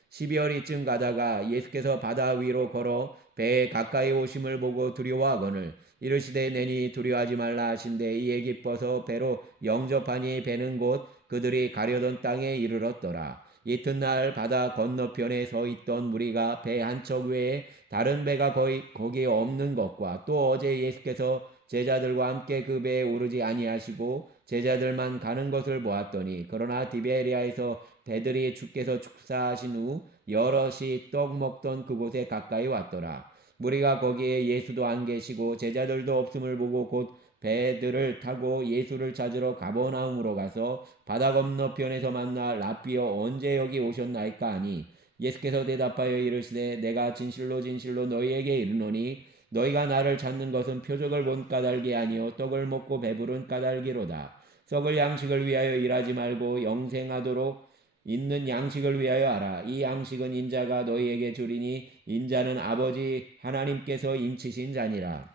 12여리쯤 가다가 예수께서 바다 위로 걸어 배에 가까이 오심을 보고 두려워하거늘 이르시되 내니 두려워하지 말라 하신대 이에 기뻐서 배로 영접하니 배는 곧 그들이 가려던 땅에 이르렀더라. 이튿날 바다 건너편에 서 있던 무리가 배 한 척 외에 다른 배가 거기 없는 것과 또 어제 예수께서 제자들과 함께 그 배에 오르지 아니하시고 제자들만 가는 것을 보았더니 그러나 디베리아에서 배들이 주께서 축사하신 후 여럿이 떡 먹던 그곳에 가까이 왔더라. 무리가 거기에 예수도 안 계시고 제자들도 없음을 보고 곧 배들을 타고 예수를 찾으러 가버나움으로 가서 바다 건너편에서 만나 라삐어 언제 여기 오셨나이까 하니 예수께서 대답하여 이르시되 내가 진실로 진실로 너희에게 이르노니 너희가 나를 찾는 것은 표적을 본 까닭이 아니요 떡을 먹고 배부른 까닭이로다. 썩을 양식을 위하여 일하지 말고 영생하도록 있는 양식을 위하여 하라. 이 양식은 인자가 너희에게 주리니 인자는 아버지 하나님께서 인치신 자니라.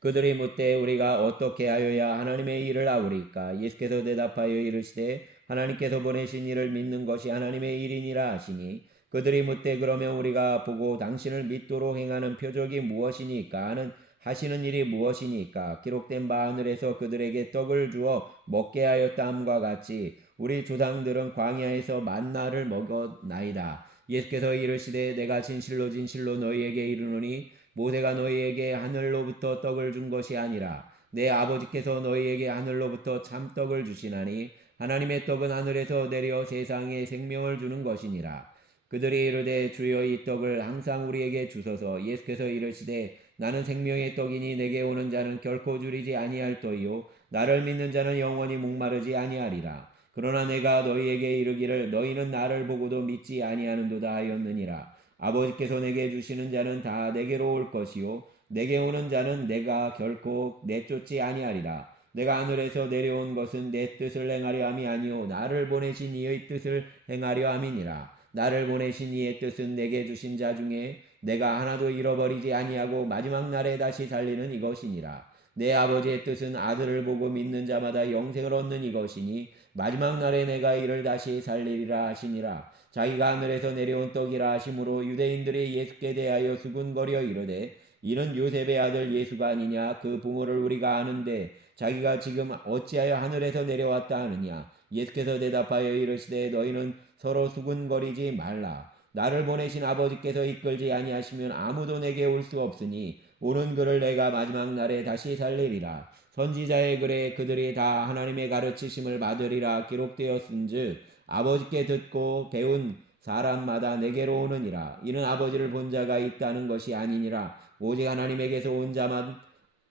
그들이 묻되 우리가 어떻게 하여야 하나님의 일을 아우리까? 예수께서 대답하여 이르시되 하나님께서 보내신 이를 믿는 것이 하나님의 일이니라 하시니 그들이 묻되 그러면 우리가 보고 당신을 믿도록 행하는 표적이 무엇이니까? 하시는 일이 무엇이니까? 기록된 바 하늘에서 그들에게 떡을 주어 먹게 하였다 함과 같이 우리 조상들은 광야에서 만나를 먹었나이다. 예수께서 이르시되 내가 진실로 진실로 너희에게 이르노니 모세가 너희에게 하늘로부터 떡을 준 것이 아니라 내 아버지께서 너희에게 하늘로부터 참떡을 주시나니 하나님의 떡은 하늘에서 내려 세상에 생명을 주는 것이니라. 그들이 이르되 주여 이 떡을 항상 우리에게 주소서. 예수께서 이르시되 나는 생명의 떡이니 내게 오는 자는 결코 줄이지 아니할 터이요 나를 믿는 자는 영원히 목마르지 아니하리라. 그러나 내가 너희에게 이르기를 너희는 나를 보고도 믿지 아니하는도다 하였느니라. 아버지께서 내게 주시는 자는 다 내게로 올 것이요 내게 오는 자는 내가 결코 내쫓지 아니하리라. 내가 하늘에서 내려온 것은 내 뜻을 행하려 함이 아니요 나를 보내신 이의 뜻을 행하려 함이니라. 나를 보내신 이의 뜻은 내게 주신 자 중에 내가 하나도 잃어버리지 아니하고 마지막 날에 다시 살리는 이것이니라. 내 아버지의 뜻은 아들을 보고 믿는 자마다 영생을 얻는 이것이니 마지막 날에 내가 이를 다시 살리리라 하시니라. 자기가 하늘에서 내려온 떡이라 하심으로 유대인들이 예수께 대하여 수군거려 이르되 이는 요셉의 아들 예수가 아니냐? 그 부모를 우리가 아는데 자기가 지금 어찌하여 하늘에서 내려왔다 하느냐? 예수께서 대답하여 이르시되 너희는 서로 수군거리지 말라. 나를 보내신 아버지께서 이끌지 아니하시면 아무도 내게 올 수 없으니 오는 그를 내가 마지막 날에 다시 살리리라. 선지자의 글에 그들이 다 하나님의 가르치심을 받으리라 기록되었은즉 아버지께 듣고 배운 사람마다 내게로 오느니라. 이는 아버지를 본 자가 있다는 것이 아니니라. 오직 하나님에게서 온 자만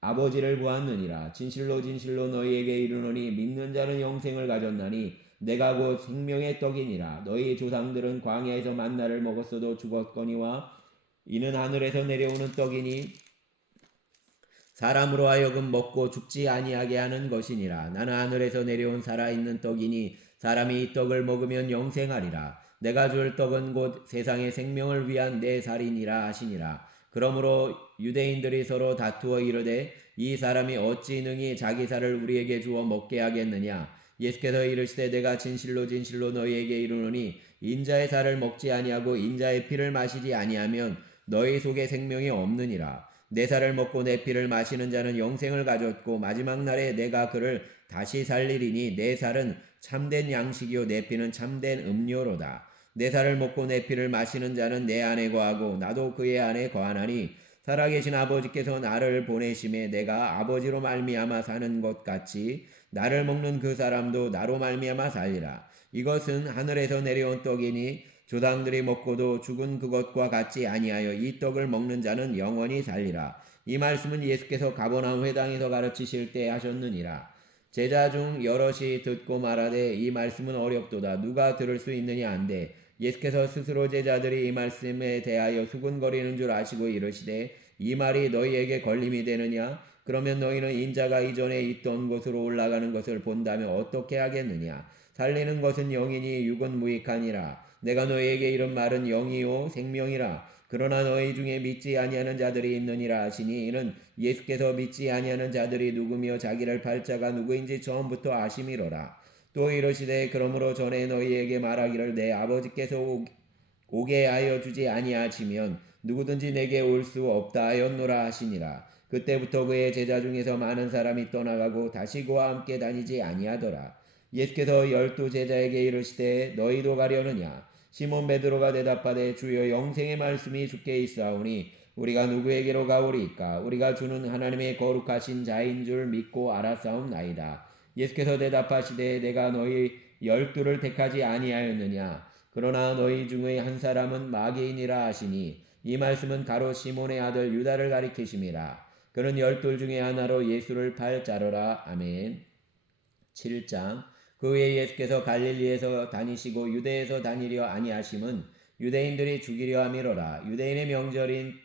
아버지를 보았느니라. 진실로 진실로 너희에게 이르노니 믿는 자는 영생을 가졌나니 내가 곧 생명의 떡이니라. 너희 조상들은 광야에서 만나를 먹었어도 죽었거니와 이는 하늘에서 내려오는 떡이니 사람으로 하여금 먹고 죽지 아니하게 하는 것이니라. 나는 하늘에서 내려온 살아있는 떡이니 사람이 이 떡을 먹으면 영생하리라. 내가 줄 떡은 곧 세상의 생명을 위한 내 살이니라 하시니라. 그러므로 유대인들이 서로 다투어 이르되 이 사람이 어찌 능히 자기 살을 우리에게 주어 먹게 하겠느냐. 예수께서 이르시되 내가 진실로 진실로 너희에게 이르노니 인자의 살을 먹지 아니하고 인자의 피를 마시지 아니하면 너희 속에 생명이 없느니라. 내 살을 먹고 내 피를 마시는 자는 영생을 가졌고 마지막 날에 내가 그를 다시 살리리니 내 살은 참된 양식이요 내 피는 참된 음료로다. 내 살을 먹고 내 피를 마시는 자는 내 안에 거하고 나도 그의 안에 거하나니 살아계신 아버지께서 나를 보내심에 내가 아버지로 말미암아 사는 것 같이 나를 먹는 그 사람도 나로 말미암아 살리라. 이것은 하늘에서 내려온 떡이니 조상들이 먹고도 죽은 그것과 같지 아니하여 이 떡을 먹는 자는 영원히 살리라. 이 말씀은 예수께서 가버나움 회당에서 가르치실 때 하셨느니라. 제자 중 여럿이 듣고 말하되 이 말씀은 어렵도다. 누가 들을 수 있느냐 한데 예수께서 스스로 제자들이 이 말씀에 대하여 수군거리는 줄 아시고 이르시되 이 말이 너희에게 걸림이 되느냐? 그러면 너희는 인자가 이전에 있던 곳으로 올라가는 것을 본다면 어떻게 하겠느냐? 살리는 것은 영이니 육은 무익하니라. 내가 너희에게 이런 말은 영이요 생명이라. 그러나 너희 중에 믿지 아니하는 자들이 있느니라 하시니 이는 예수께서 믿지 아니하는 자들이 누구며 자기를 팔 자가 누구인지 처음부터 아심이로라. 또 이르시되 그러므로 전에 너희에게 말하기를 내 아버지께서 오게 하여 주지 아니하시면 누구든지 내게 올 수 없다 하였노라 하시니라. 그때부터 그의 제자 중에서 많은 사람이 떠나가고 다시 그와 함께 다니지 아니하더라. 예수께서 12 제자에게 이르시되 너희도 가려느냐? 시몬 베드로가 대답하되 주여 영생의 말씀이 주께 있사오니 우리가 누구에게로 가오리이까? 우리가 주는 하나님의 거룩하신 자인 줄 믿고 알았사옵나이다. 예수께서 대답하시되 내가 너희 12를 택하지 아니하였느냐? 그러나 너희 중의 한 사람은 마귀인이라 하시니 이 말씀은 가로 시몬의 아들 유다를 가리키심이라. 그는 12 중에 하나로 예수를 팔 자로라. 아멘. 7장. 그 후에 예수께서 갈릴리에서 다니시고 유대에서 다니려 아니하심은 유대인들이 죽이려 함이로라. 유대인의 명절인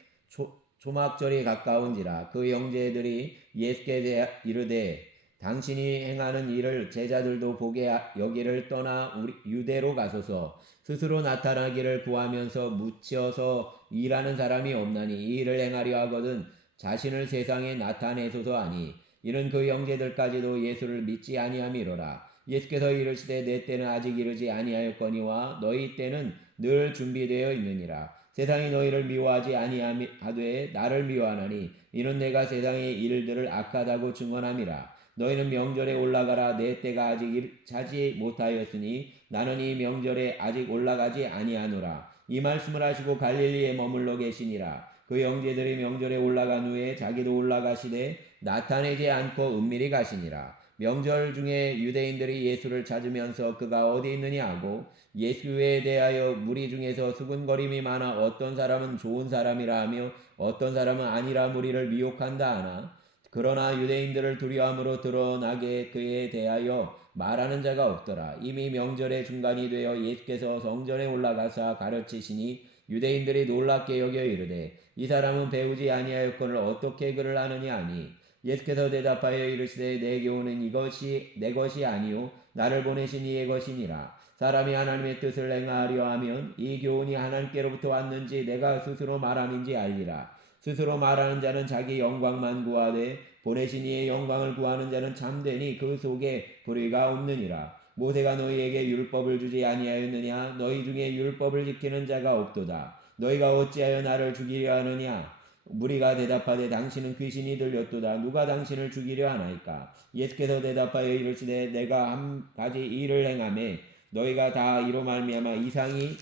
초막절이 가까운지라. 그 형제들이 예수께 이르되 당신이 행하는 일을 제자들도 보게 여기를 떠나 우리 유대로 가소서. 스스로 나타나기를 구하면서 묻혀서 일하는 사람이 없나니 이 일을 행하려 하거든 자신을 세상에 나타내소서 하니 이는 그 형제들까지도 예수를 믿지 아니함이로라. 예수께서 이르시되 내 때는 아직 이르지 아니하였거니와 너희 때는 늘 준비되어 있느니라. 세상이 너희를 미워하지 아니하되 나를 미워하나니 이는 내가 세상의 일들을 악하다고 증언함이라. 너희는 명절에 올라가라. 내 때가 아직 차지 못하였으니 나는 이 명절에 아직 올라가지 아니하노라. 이 말씀을 하시고 갈릴리에 머물러 계시니라. 그 형제들이 명절에 올라간 후에 자기도 올라가시되 나타내지 않고 은밀히 가시니라. 명절 중에 유대인들이 예수를 찾으면서 그가 어디 있느냐 하고 예수에 대하여 무리 중에서 수군거림이 많아 어떤 사람은 좋은 사람이라 하며 어떤 사람은 아니라 무리를 미혹한다 하나 그러나 유대인들을 두려움으로 드러나게 그에 대하여 말하는 자가 없더라. 이미 명절의 중간이 되어 예수께서 성전에 올라가사 가르치시니 유대인들이 놀랍게 여겨 이르되 이 사람은 배우지 아니하였거늘 어떻게 그를 아느냐 하니 예수께서 대답하여 이르시되 내 교훈은 이것이 내 것이 아니요 나를 보내신 이의 것이니라. 사람이 하나님의 뜻을 행하려 하면 이 교훈이 하나님께로부터 왔는지 내가 스스로 말함인지 알리라. 스스로 말하는 자는 자기 영광만 구하되 보내신 이의 영광을 구하는 자는 참되니 그 속에 불의가 없느니라. 모세가 너희에게 율법을 주지 아니하였느냐? 너희 중에 율법을 지키는 자가 없도다. 너희가 어찌하여 나를 죽이려 하느냐? 무리가 대답하되 당신은 귀신이 들렸도다. 누가 당신을 죽이려 하나이까? 예수께서 대답하여 이르시되 내가 한 가지 일을 행하매 너희가 다 이로 말미암아 이상히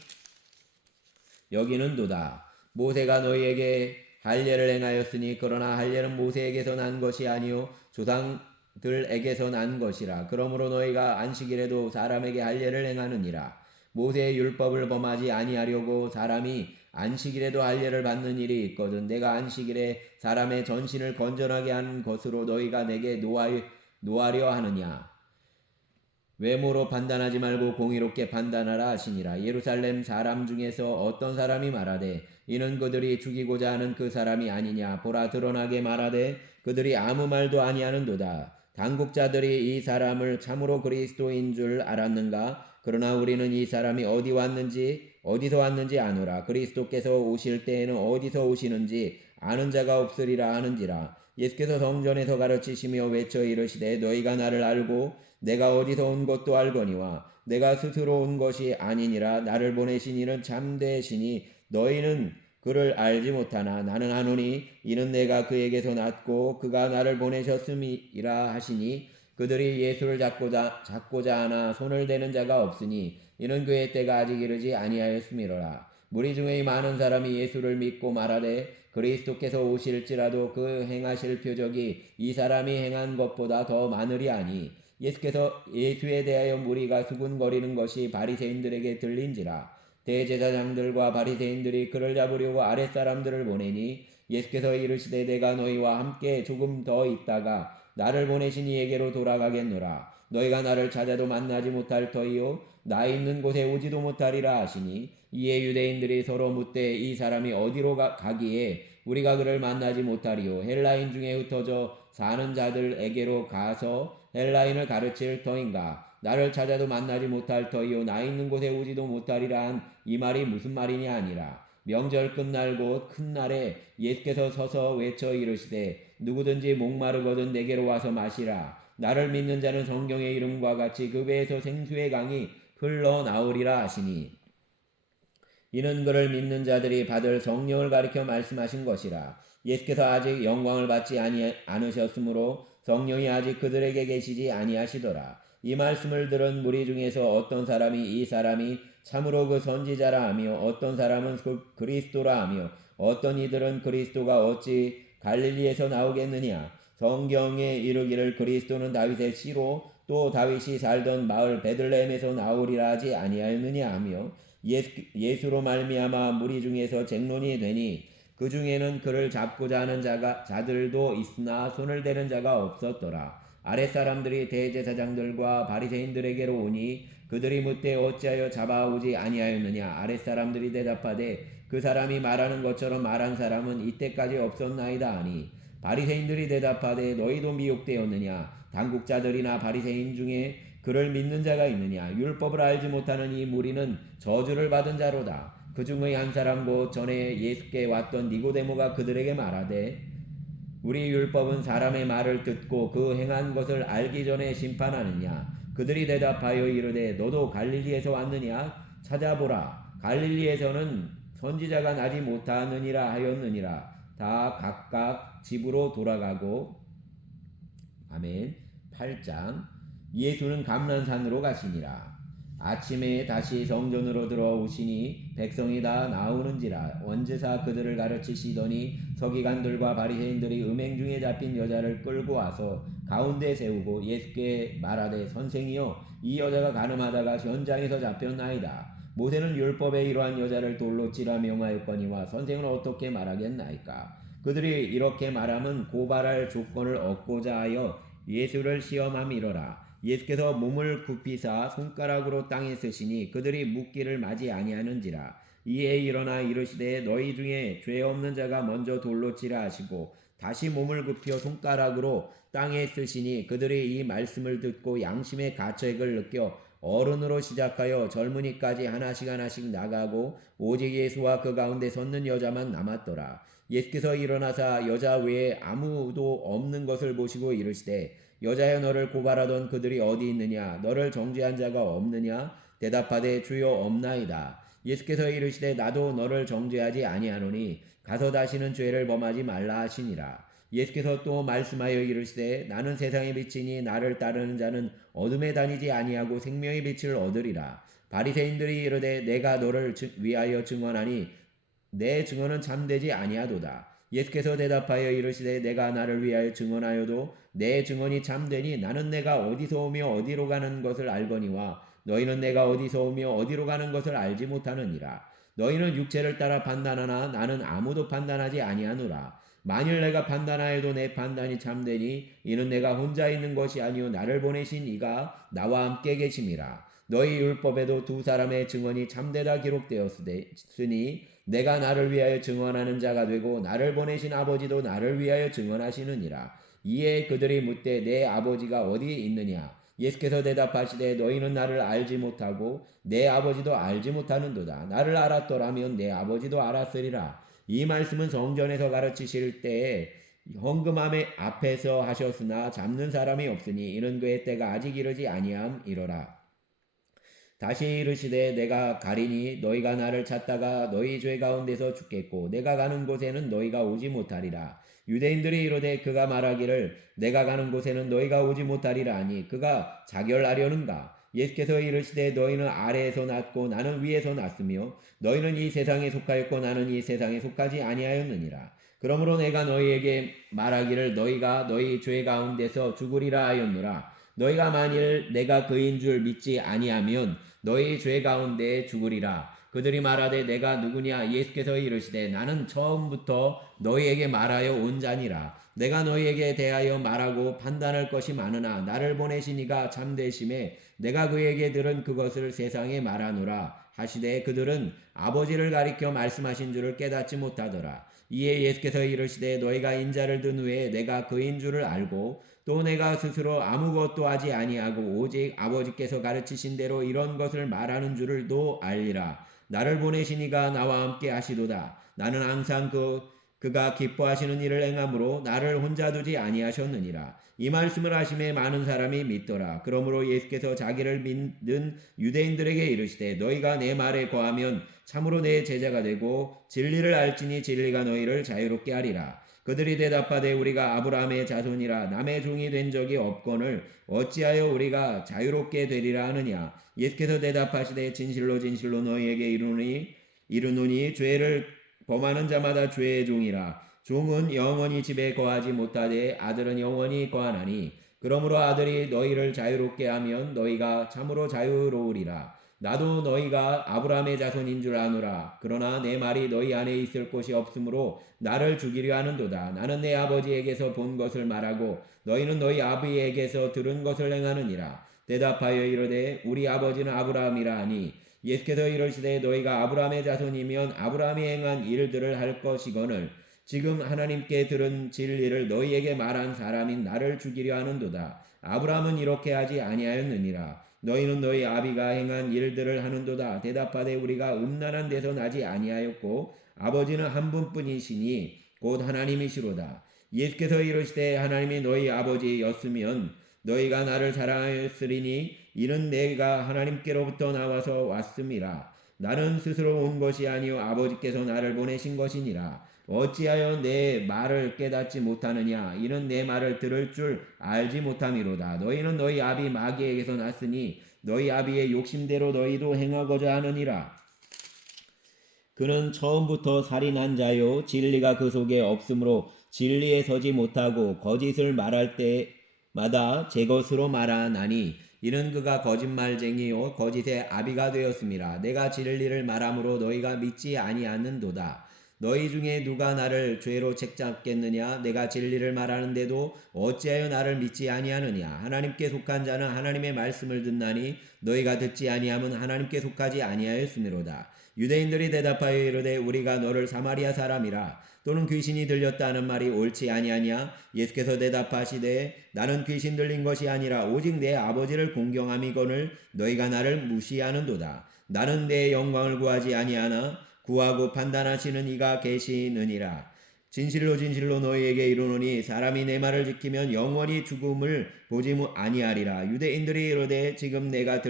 여기는도다. 모세가 너희에게 할례를 행하였으니 그러나 할례는 모세에게서 난 것이 아니요 조상들에게서 난 것이라. 그러므로 너희가 안식일에도 사람에게 할례를 행하느니라. 모세의 율법을 범하지 아니하려고 사람이 안식일에도 할례를 받는 일이 있거든 내가 안식일에 사람의 전신을 건전하게 한 것으로 너희가 내게 노하려 하느냐. 외모로 판단하지 말고 공의롭게 판단하라 하시니라. 예루살렘 사람 중에서 어떤 사람이 말하되 이는 그들이 죽이고자 하는 그 사람이 아니냐. 보라 드러나게 말하되 그들이 아무 말도 아니하는도다. 당국자들이 이 사람을 참으로 그리스도인 줄 알았는가. 그러나 우리는 이 사람이 어디서 왔는지 아노라. 그리스도께서 오실 때에는 어디서 오시는지 아는 자가 없으리라 하는지라. 예수께서 성전에서 가르치시며 외쳐 이르시되 너희가 나를 알고 내가 어디서 온 것도 알거니와 내가 스스로 온 것이 아니니라. 나를 보내신 이는 참되시니 너희는 그를 알지 못하나 나는 아노니 이는 내가 그에게서 났고 그가 나를 보내셨음이라 하시니 그들이 예수를 잡고자 하나 손을 대는 자가 없으니 이는 그의 때가 아직 이르지 아니하였음이로라. 무리 중에 많은 사람이 예수를 믿고 말하되 그리스도께서 오실지라도 그 행하실 표적이 이 사람이 행한 것보다 더 많으리 하니 예수께서 예수에 대하여 무리가 수군거리는 것이 바리새인들에게 들린지라. 대제사장들과 바리새인들이 그를 잡으려고 아랫사람들을 보내니 예수께서 이르시되 내가 너희와 함께 조금 더 있다가 나를 보내신 이에게로 돌아가겠노라. 너희가 나를 찾아도 만나지 못할 터이요 나 있는 곳에 오지도 못하리라 하시니 이에 유대인들이 서로 묻되 이 사람이 어디로 가기에 우리가 그를 만나지 못하리요. 헬라인 중에 흩어져 사는 자들에게로 가서 헬라인을 가르칠 터인가. 나를 찾아도 만나지 못할 터이요 나 있는 곳에 오지도 못하리라 한 이 말이 무슨 말이냐 아니라. 명절 끝날 곧 큰 날에 예수께서 서서 외쳐 이르시되 누구든지 목마르거든 내게로 와서 마시라. 나를 믿는 자는 성경의 이름과 같이 그 배에서 생수의 강이 흘러나오리라 하시니 이는 그를 믿는 자들이 받을 성령을 가리켜 말씀하신 것이라. 예수께서 아직 영광을 받지 않으셨으므로 성령이 아직 그들에게 계시지 아니하시더라. 이 말씀을 들은 무리 중에서 어떤 사람이 이 사람이 참으로 그 선지자라 하며 어떤 사람은 그리스도라 하며 어떤 이들은 그리스도가 어찌 갈릴리에서 나오겠느냐. 성경에 이르기를 그리스도는 다윗의 씨로 또 다윗이 살던 마을 베들레헴에서 나오리라 하지 아니하였느냐 하며 예수로 말미암아 무리 중에서 쟁론이 되니 그 중에는 그를 잡고자 하는 자들도 있으나 손을 대는 자가 없었더라. 아랫사람들이 대제사장들과 바리새인들에게로 오니 그들이 묻되 어찌하여 잡아오지 아니하였느냐. 아랫사람들이 대답하되 그 사람이 말하는 것처럼 말한 사람은 이때까지 없었나이다 하니 바리새인들이 대답하되 너희도 미혹되었느냐. 당국자들이나 바리새인 중에 그를 믿는 자가 있느냐. 율법을 알지 못하는 이 무리는 저주를 받은 자로다. 그 중의 한 사람 곧 전에 예수께 왔던 니고데모가 그들에게 말하되 우리 율법은 사람의 말을 듣고 그 행한 것을 알기 전에 심판하느냐. 그들이 대답하여 이르되 너도 갈릴리에서 왔느냐. 찾아보라. 갈릴리에서는 선지자가 나지 못하느니라 하였느니라. 다 각각 집으로 돌아가고 아멘. 8장. 예수는 감난산으로 가시니라. 아침에 다시 성전으로 들어오시니 백성이 다 나오는지라. 원제사 그들을 가르치시더니 서기관들과 바리새인들이 음행 중에 잡힌 여자를 끌고 와서 가운데 세우고 예수께 말하되 선생이여 이 여자가 간음하다가 현장에서 잡혔나이다. 모세는 율법에 이러한 여자를 돌로 치라 명하였거니와 선생은 어떻게 말하겠나이까. 그들이 이렇게 말하면 고발할 조건을 얻고자 하여 예수를 시험함이로라. 예수께서 몸을 굽히사 손가락으로 땅에 쓰시니 그들이 묻기를 마지 아니하는지라. 이에 일어나 이르시되 너희 중에 죄 없는 자가 먼저 돌로 치라 하시고 다시 몸을 굽혀 손가락으로 땅에 쓰시니 그들이 이 말씀을 듣고 양심의 가책을 느껴 어른으로 시작하여 젊은이까지 하나씩 나가고 오직 예수와 그 가운데 섰는 여자만 남았더라. 예수께서 일어나사 여자 외에 아무도 없는 것을 보시고 이르시되 여자여 너를 고발하던 그들이 어디 있느냐. 너를 정죄한 자가 없느냐. 대답하되 주여 없나이다. 예수께서 이르시되 나도 너를 정죄하지 아니하노니 가서 다시는 죄를 범하지 말라 하시니라. 예수께서 또 말씀하여 이르시되 나는 세상의 빛이니 나를 따르는 자는 어둠에 다니지 아니하고 생명의 빛을 얻으리라. 바리새인들이 이르되 내가 너를 위하여 증언하니 내 증언은 참되지 아니하도다. 예수께서 대답하여 이르시되 내가 나를 위하여 증언하여도 내 증언이 참되니 나는 내가 어디서 오며 어디로 가는 것을 알거니와 너희는 내가 어디서 오며 어디로 가는 것을 알지 못하느니라. 너희는 육체를 따라 판단하나 나는 아무도 판단하지 아니하노라. 만일 내가 판단하여도 내 판단이 참되니 이는 내가 혼자 있는 것이 아니요 나를 보내신 이가 나와 함께 계심이라. 너희 율법에도 두 사람의 증언이 참되다 기록되었으니 내가 나를 위하여 증언하는 자가 되고 나를 보내신 아버지도 나를 위하여 증언하시느니라. 이에 그들이 묻되 내 아버지가 어디에 있느냐? 예수께서 대답하시되 너희는 나를 알지 못하고 내 아버지도 알지 못하는도다. 나를 알았더라면 내 아버지도 알았으리라. 이 말씀은 성전에서 가르치실 때에 헌금함의 앞에서 하셨으나 잡는 사람이 없으니 이는 그의 때가 아직 이르지 아니함이로라. 다시 이르시되 내가 가리니 너희가 나를 찾다가 너희 죄 가운데서 죽겠고 내가 가는 곳에는 너희가 오지 못하리라. 유대인들이 이르되 그가 말하기를 내가 가는 곳에는 너희가 오지 못하리라 하니 그가 자결하려는가? 예수께서 이르시되 너희는 아래에서 났고 나는 위에서 났으며 너희는 이 세상에 속하였고 나는 이 세상에 속하지 아니하였느니라. 그러므로 내가 너희에게 말하기를 너희가 너희 죄 가운데서 죽으리라 하였노라. 너희가 만일 내가 그인 줄 믿지 아니하면 너희 죄 가운데 죽으리라. 그들이 말하되 내가 누구냐? 예수께서 이르시되 나는 처음부터 너희에게 말하여 온 자니라. 내가 너희에게 대하여 말하고 판단할 것이 많으나 나를 보내신 이가 참되심에 내가 그에게 들은 그것을 세상에 말하노라 하시되 그들은 아버지를 가리켜 말씀하신 줄을 깨닫지 못하더라. 이에 예수께서 이르시되 너희가 인자를 든 후에 내가 그인 줄을 알고 또 내가 스스로 아무것도 하지 아니하고 오직 아버지께서 가르치신 대로 이런 것을 말하는 줄을 또 알리라. 나를 보내신 이가 나와 함께 하시도다. 나는 항상 그가 기뻐하시는 일을 행함으로 나를 혼자 두지 아니하셨느니라. 이 말씀을 하심에 많은 사람이 믿더라. 그러므로 예수께서 자기를 믿는 유대인들에게 이르시되 너희가 내 말에 거하면 참으로 내 제자가 되고 진리를 알지니 진리가 너희를 자유롭게 하리라. 그들이 대답하되 우리가 아브라함의 자손이라 남의 종이 된 적이 없거늘 어찌하여 우리가 자유롭게 되리라 하느냐. 예수께서 대답하시되 진실로 진실로 너희에게 이르노니 죄를 범하는 자마다 죄의 종이라. 종은 영원히 집에 거하지 못하되 아들은 영원히 거하나니 그러므로 아들이 너희를 자유롭게 하면 너희가 참으로 자유로우리라. 나도 너희가 아브라함의 자손인 줄 아노라. 그러나 내 말이 너희 안에 있을 곳이 없으므로 나를 죽이려 하는도다. 나는 내 아버지에게서 본 것을 말하고 너희는 너희 아비에게서 들은 것을 행하느니라. 대답하여 이르되 우리 아버지는 아브라함이라 하니 예수께서 이르시되 너희가 아브라함의 자손이면 아브라함이 행한 일들을 할 것이거늘 지금 하나님께 들은 진리를 너희에게 말한 사람인 나를 죽이려 하는도다. 아브라함은 이렇게 하지 아니하였느니라. 너희는 너희 아비가 행한 일들을 하는도다. 대답하되 우리가 음란한 데서 나지 아니하였고 아버지는 한 분뿐이시니 곧 하나님이시로다. 예수께서 이르시되 하나님이 너희 아버지였으면 너희가 나를 사랑하였으리니 이는 내가 하나님께로부터 나와서 왔음이라. 나는 스스로 온 것이 아니요 아버지께서 나를 보내신 것이니라. 어찌하여 내 말을 깨닫지 못하느냐? 이는 내 말을 들을 줄 알지 못함이로다. 너희는 너희 아비 마귀에게서 났으니 너희 아비의 욕심대로 너희도 행하고자 하느니라. 그는 처음부터 살인한 자요 진리가 그 속에 없으므로 진리에 서지 못하고 거짓을 말할 때마다 제 것으로 말하나니 이는 그가 거짓말쟁이요 거짓의 아비가 되었음이라. 내가 진리를 말함으로 너희가 믿지 아니하는도다. 너희 중에 누가 나를 죄로 책잡겠느냐? 내가 진리를 말하는데도 어찌하여 나를 믿지 아니하느냐? 하나님께 속한 자는 하나님의 말씀을 듣나니 너희가 듣지 아니함은 하나님께 속하지 아니하였음이로다. 유대인들이 대답하여 이르되 우리가 너를 사마리아 사람이라 또는 귀신이 들렸다는 말이 옳지 아니하냐? 예수께서 대답하시되 나는 귀신 들린 것이 아니라 오직 내 아버지를 공경함이거늘 너희가 나를 무시하는도다. 나는 내 영광을 구하지 아니하나 구하고 판단하시는 이가 계시느니라. 진실로 진실로 너희에게 이르노니 사람이 내 말을 지키면 영원히 죽음을 보지 아니하리라. 유대인들이 이르되 지금 내가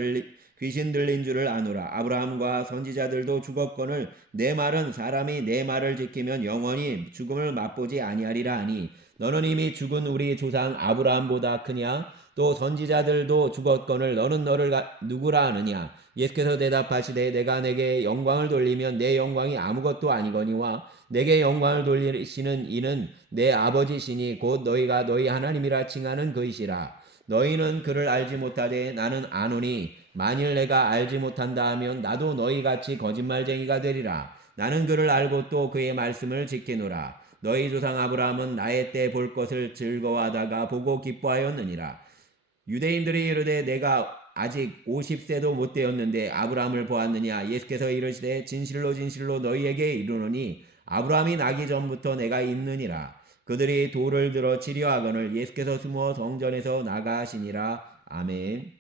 귀신 들린 줄을 아노라. 아브라함과 선지자들도 죽었거늘 내 말은 사람이 내 말을 지키면 영원히 죽음을 맛보지 아니하리라 하니 너는 이미 죽은 우리 조상 아브라함보다 크냐? 또 선지자들도 죽었거늘 너는 너를 누구라 하느냐? 예수께서 대답하시되 내가 내게 영광을 돌리면 내 영광이 아무것도 아니거니와 내게 영광을 돌리시는 이는 내 아버지시니 곧 너희가 너희 하나님이라 칭하는 그이시라. 너희는 그를 알지 못하되 나는 아노니 만일 내가 알지 못한다 하면 나도 너희같이 거짓말쟁이가 되리라. 나는 그를 알고 또 그의 말씀을 지키노라. 너희 조상 아브라함은 나의 때 볼 것을 즐거워하다가 보고 기뻐하였느니라. 유대인들이 이르되 내가 아직 50세도 못 되었는데 아브라함을 보았느냐. 예수께서 이르시되 진실로 진실로 너희에게 이르노니 아브라함이 나기 전부터 내가 있느니라. 그들이 돌을 들어 치려 하거늘 예수께서 숨어 성전에서 나가시니라. 아멘.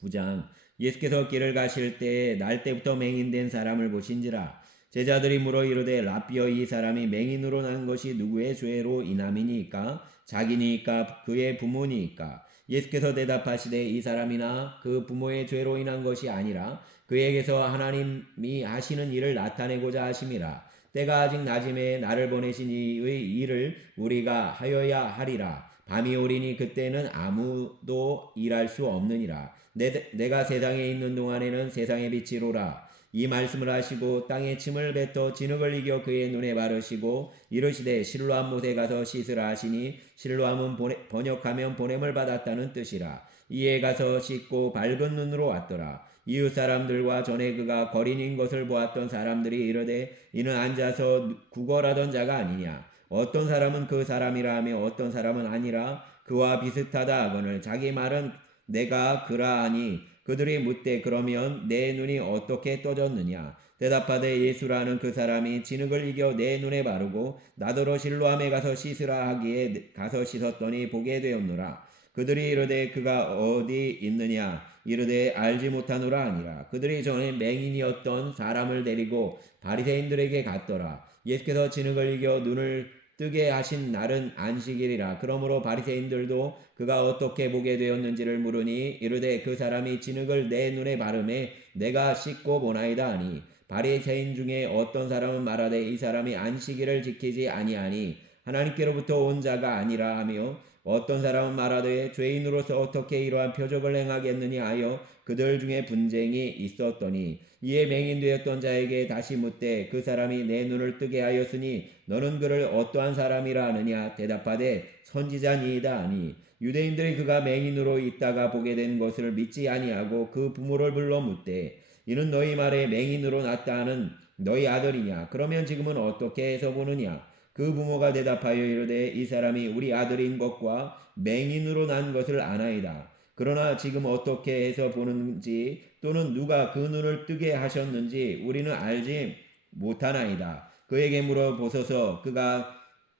9장. 예수께서 길을 가실 때에 날 때부터 맹인된 사람을 보신지라. 제자들이 물어 이르되 라삐여 이 사람이 맹인으로 난 것이 누구의 죄로 인함이니까? 자기니까 그의 부모니까? 예수께서 대답하시되 이 사람이나 그 부모의 죄로 인한 것이 아니라 그에게서 하나님이 하시는 일을 나타내고자 하심이라. 때가 아직 낮음에 나를 보내신 이의 일을 우리가 하여야 하리라. 밤이 오리니 그때는 아무도 일할 수 없느니라. 내가 세상에 있는 동안에는 세상의 빛이로라. 이 말씀을 하시고 땅에 침을 뱉어 진흙을 이겨 그의 눈에 바르시고 이르시되 실로암 못에 가서 씻으라 하시니 실로암은 번역하면 보냄을 받았다는 뜻이라. 이에 가서 씻고 밝은 눈으로 왔더라. 이웃 사람들과 전에 그가 거린인 것을 보았던 사람들이 이르되 이는 앉아서 구걸하던 자가 아니냐. 어떤 사람은 그 사람이라 하며 어떤 사람은 아니라 그와 비슷하다 하거늘 자기 말은 내가 그라 하니 그들이 묻되 그러면 내 눈이 어떻게 떠졌느냐. 대답하되 예수라는 그 사람이 진흙을 이겨 내 눈에 바르고 나더러 실로암에 가서 씻으라 하기에 가서 씻었더니 보게 되었노라. 그들이 이르되 그가 어디 있느냐. 이르되 알지 못하노라 하니라. 그들이 전에 맹인이었던 사람을 데리고 바리새인들에게 갔더라. 예수께서 진흙을 이겨 눈을 뜨게 하신 날은 안식일이라. 그러므로 바리새인들도 그가 어떻게 보게 되었는지를 물으니 이르되 그 사람이 진흙을 내 눈에 바르매 내가 씻고 보나이다 하니 바리새인 중에 어떤 사람은 말하되 이 사람이 안식일을 지키지 아니하니 하나님께로부터 온 자가 아니라 하며 어떤 사람은 말하되 죄인으로서 어떻게 이러한 표적을 행하겠느냐 하여 그들 중에 분쟁이 있었더니 이에 맹인되었던 자에게 다시 묻되 그 사람이 내 눈을 뜨게 하였으니 너는 그를 어떠한 사람이라 하느냐. 대답하되 선지자니이다 하니 유대인들이 그가 맹인으로 있다가 보게 된 것을 믿지 아니하고 그 부모를 불러 묻되 이는 너희 말에 맹인으로 났다 하는 너희 아들이냐. 그러면 지금은 어떻게 해서 보느냐. 그 부모가 대답하여 이르되 이 사람이 우리 아들인 것과 맹인으로 난 것을 아나이다. 그러나 지금 어떻게 해서 보는지 또는 누가 그 눈을 뜨게 하셨는지 우리는 알지 못하나이다. 그에게 물어보소서. 그가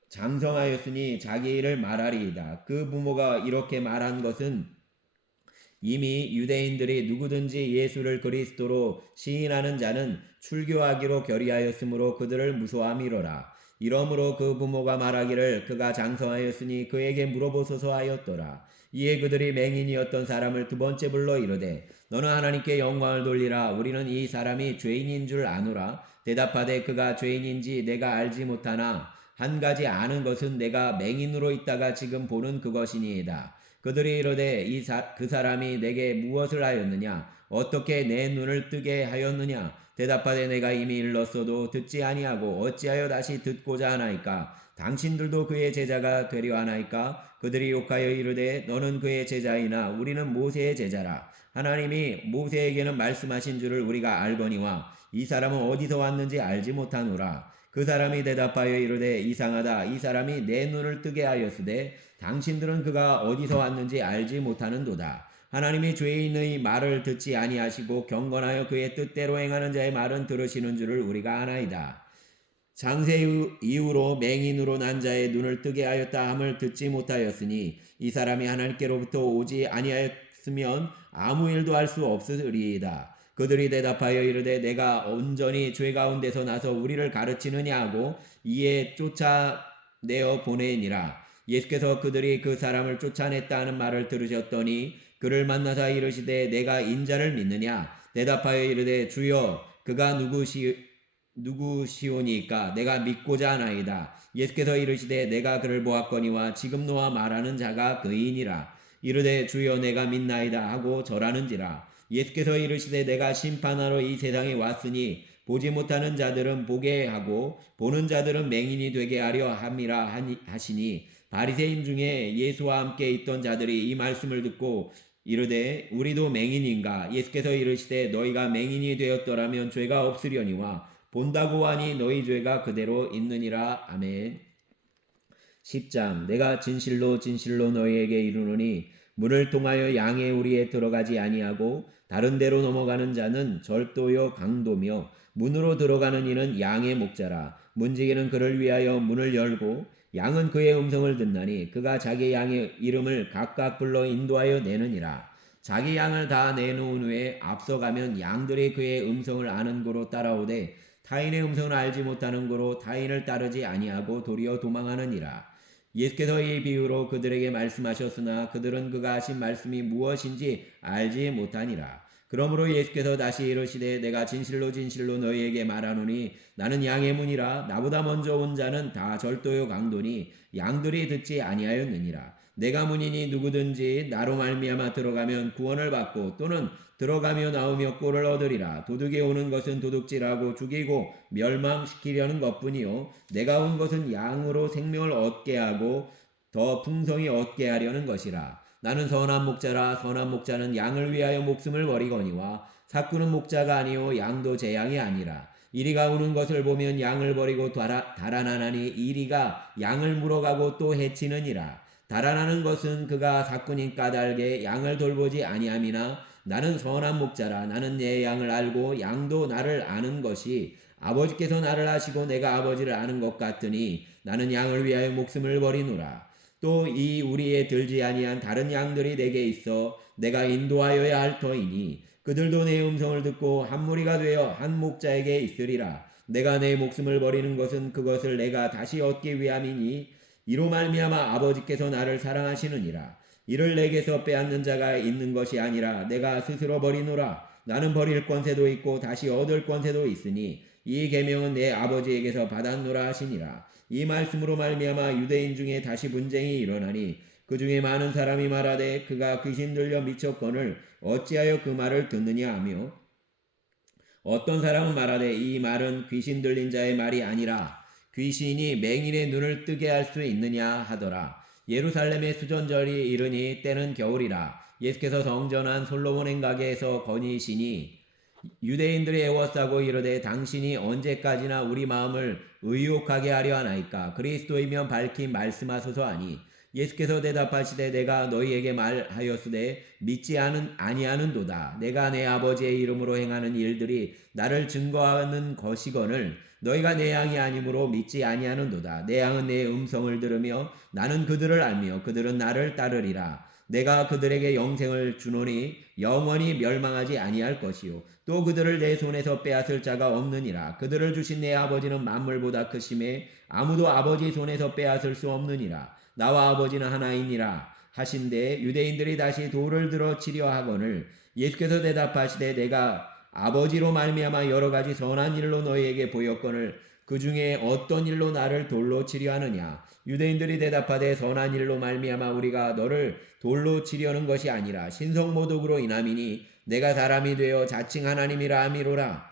장성하였으니 자기 일을 말하리이다. 그 부모가 이렇게 말한 것은 이미 유대인들이 누구든지 예수를 그리스도로 시인하는 자는 출교하기로 결의하였으므로 그들을 무소함이로라. 이러므로 그 부모가 말하기를 그가 장성하였으니 그에게 물어보소서 하였더라. 이에 그들이 맹인이었던 사람을 두 번째 불러 이르되 너는 하나님께 영광을 돌리라. 우리는 이 사람이 죄인인 줄 아노라. 대답하되 그가 죄인인지 내가 알지 못하나 한 가지 아는 것은 내가 맹인으로 있다가 지금 보는 그것이니이다. 그들이 이르되 그 사람이 내게 무엇을 하였느냐. 어떻게 내 눈을 뜨게 하였느냐. 대답하되 내가 이미 일렀어도 듣지 아니하고 어찌하여 다시 듣고자 하나이까. 당신들도 그의 제자가 되려 하나이까. 그들이 욕하여 이르되 너는 그의 제자이나 우리는 모세의 제자라. 하나님이 모세에게는 말씀하신 줄을 우리가 알거니와 이 사람은 어디서 왔는지 알지 못하노라. 그 사람이 대답하여 이르되 이상하다. 이 사람이 내 눈을 뜨게 하였으되 당신들은 그가 어디서 왔는지 알지 못하는도다. 하나님이 죄인의 말을 듣지 아니하시고 경건하여 그의 뜻대로 행하는 자의 말은 들으시는 줄을 우리가 아나이다. 장세 이후로 맹인으로 난 자의 눈을 뜨게 하였다 함을 듣지 못하였으니 이 사람이 하나님께로부터 오지 아니하였으면 아무 일도 할 수 없으리이다. 그들이 대답하여 이르되 내가 온전히 죄 가운데서 나서 우리를 가르치느냐 하고 이에 쫓아내어 보내니라. 예수께서 그들이 그 사람을 쫓아냈다 하는 말을 들으셨더니 그를 만나사 이르시되 내가 인자를 믿느냐. 대답하여 이르되 주여 그가 누구시오니까 내가 믿고자 하나이다. 예수께서 이르시되 내가 그를 보았거니와 지금 너와 말하는 자가 그이니라. 이르되 주여 내가 믿나이다 하고 절하는지라. 예수께서 이르시되 내가 심판하러 이 세상에 왔으니 보지 못하는 자들은 보게 하고 보는 자들은 맹인이 되게 하려 함이라 하시니 바리새인 중에 예수와 함께 있던 자들이 이 말씀을 듣고 이르되 우리도 맹인인가? 예수께서 이르시되 너희가 맹인이 되었더라면 죄가 없으려니와 본다고 하니 너희 죄가 그대로 있느니라. 아멘. 10장 내가 진실로 진실로 너희에게 이르노니 문을 통하여 양의 우리에 들어가지 아니하고 다른 데로 넘어가는 자는 절도요 강도며 문으로 들어가는 이는 양의 목자라. 문지기는 그를 위하여 문을 열고 양은 그의 음성을 듣나니 그가 자기 양의 이름을 각각 불러 인도하여 내느니라. 자기 양을 다 내놓은 후에 앞서가면 양들이 그의 음성을 아는 고로 따라오되 타인의 음성을 알지 못하는 고로 타인을 따르지 아니하고 도리어 도망하느니라. 예수께서 이 비유로 그들에게 말씀하셨으나 그들은 그가 하신 말씀이 무엇인지 알지 못하니라. 그러므로 예수께서 다시 이르시되 내가 진실로 진실로 너희에게 말하노니 나는 양의 문이라. 나보다 먼저 온 자는 다 절도요 강도니 양들이 듣지 아니하였느니라. 내가 문이니 누구든지 나로 말미암아 들어가면 구원을 받고 또는 들어가며 나오며 꼴을 얻으리라. 도둑이 오는 것은 도둑질하고 죽이고 멸망시키려는 것뿐이요 내가 온 것은 양으로 생명을 얻게 하고 더 풍성히 얻게 하려는 것이라. 나는 선한 목자라. 선한 목자는 양을 위하여 목숨을 버리거니와 삭구는 목자가 아니요 양도 제 양이 아니라. 이리가 오는 것을 보면 양을 버리고 달아나나니 이리가 양을 물어가고 또 해치느니라. 달아나는 것은 그가 삭구니 까닭에 양을 돌보지 아니함이나 나는 선한 목자라. 나는 내 양을 알고 양도 나를 아는 것이 아버지께서 나를 아시고 내가 아버지를 아는 것 같으니 나는 양을 위하여 목숨을 버리노라. 또 이 우리에 들지 아니한 다른 양들이 내게 있어 내가 인도하여야 할 터이니 그들도 내 음성을 듣고 한 무리가 되어 한 목자에게 있으리라. 내가 내 목숨을 버리는 것은 그것을 내가 다시 얻기 위함이니 이로 말미암아 아버지께서 나를 사랑하시느니라. 이를 내게서 빼앗는 자가 있는 것이 아니라 내가 스스로 버리노라. 나는 버릴 권세도 있고 다시 얻을 권세도 있으니 이 계명은 내 아버지에게서 받았노라 하시니라. 이 말씀으로 말미암아 유대인 중에 다시 분쟁이 일어나니 그 중에 많은 사람이 말하되 그가 귀신 들려 미쳤거늘 어찌하여 그 말을 듣느냐 하며 어떤 사람은 말하되 이 말은 귀신 들린 자의 말이 아니라 귀신이 맹인의 눈을 뜨게 할 수 있느냐 하더라. 예루살렘의 수전절이 이르니 때는 겨울이라. 예수께서 성전한 솔로몬 가게에서 거니시니 유대인들이 애워싸고 이르되 당신이 언제까지나 우리 마음을 의욕하게 하려 하나이까? 그리스도이면 밝히 말씀하소서 하니 예수께서 대답하시되 내가 너희에게 말하였으되 믿지 아니하는도다. 내가 내 아버지의 이름으로 행하는 일들이 나를 증거하는 것이거늘 너희가 내 양이 아니므로 믿지 아니하는도다. 내 양은 내 음성을 들으며 나는 그들을 알며 그들은 나를 따르리라. 내가 그들에게 영생을 주노니 영원히 멸망하지 아니할 것이요 또 그들을 내 손에서 빼앗을 자가 없느니라. 그들을 주신 내 아버지는 만물보다 크심에 아무도 아버지 손에서 빼앗을 수 없느니라. 나와 아버지는 하나이니라 하신대 유대인들이 다시 돌을 들어 치려 하거늘 예수께서 대답하시되 내가 아버지로 말미암아 여러 가지 선한 일로 너희에게 보였거늘 그 중에 어떤 일로 나를 돌로 치려 하느냐? 유대인들이 대답하되 선한 일로 말미암아 우리가 너를 돌로 치려는 것이 아니라 신성모독으로 인함이니 내가 사람이 되어 자칭 하나님이라 함이로라.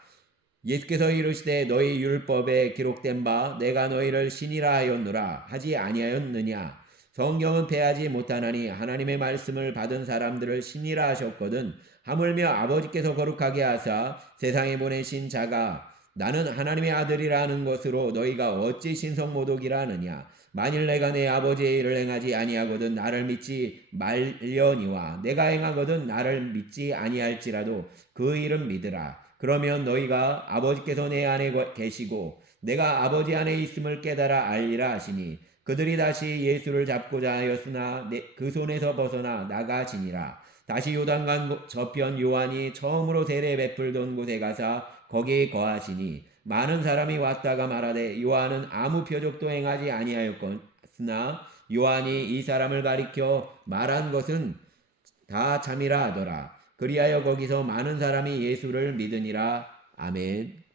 예수께서 이르시되 너희 율법에 기록된 바 내가 너희를 신이라 하였노라 하지 아니하였느냐? 성경은 패하지 못하나니 하나님의 말씀을 받은 사람들을 신이라 하셨거든. 하물며 아버지께서 거룩하게 하사 세상에 보내신 자가 나는 하나님의 아들이라 하는 것으로 너희가 어찌 신성모독이라 하느냐? 만일 내가 내 아버지의 일을 행하지 아니하거든 나를 믿지 말려니와 내가 행하거든 나를 믿지 아니할지라도 그 일은 믿으라. 그러면 너희가 아버지께서 내 안에 계시고 내가 아버지 안에 있음을 깨달아 알리라 하시니 그들이 다시 예수를 잡고자 하였으나 그 손에서 벗어나 나가지니라. 다시 요단강 저편 요한이 처음으로 세례 베풀던 곳에 가사 거기에 거하시니 많은 사람이 왔다가 말하되 요한은 아무 표적도 행하지 아니하였으나 요한이 이 사람을 가리켜 말한 것은 다 참이라 하더라. 그리하여 거기서 많은 사람이 예수를 믿으니라. 아멘.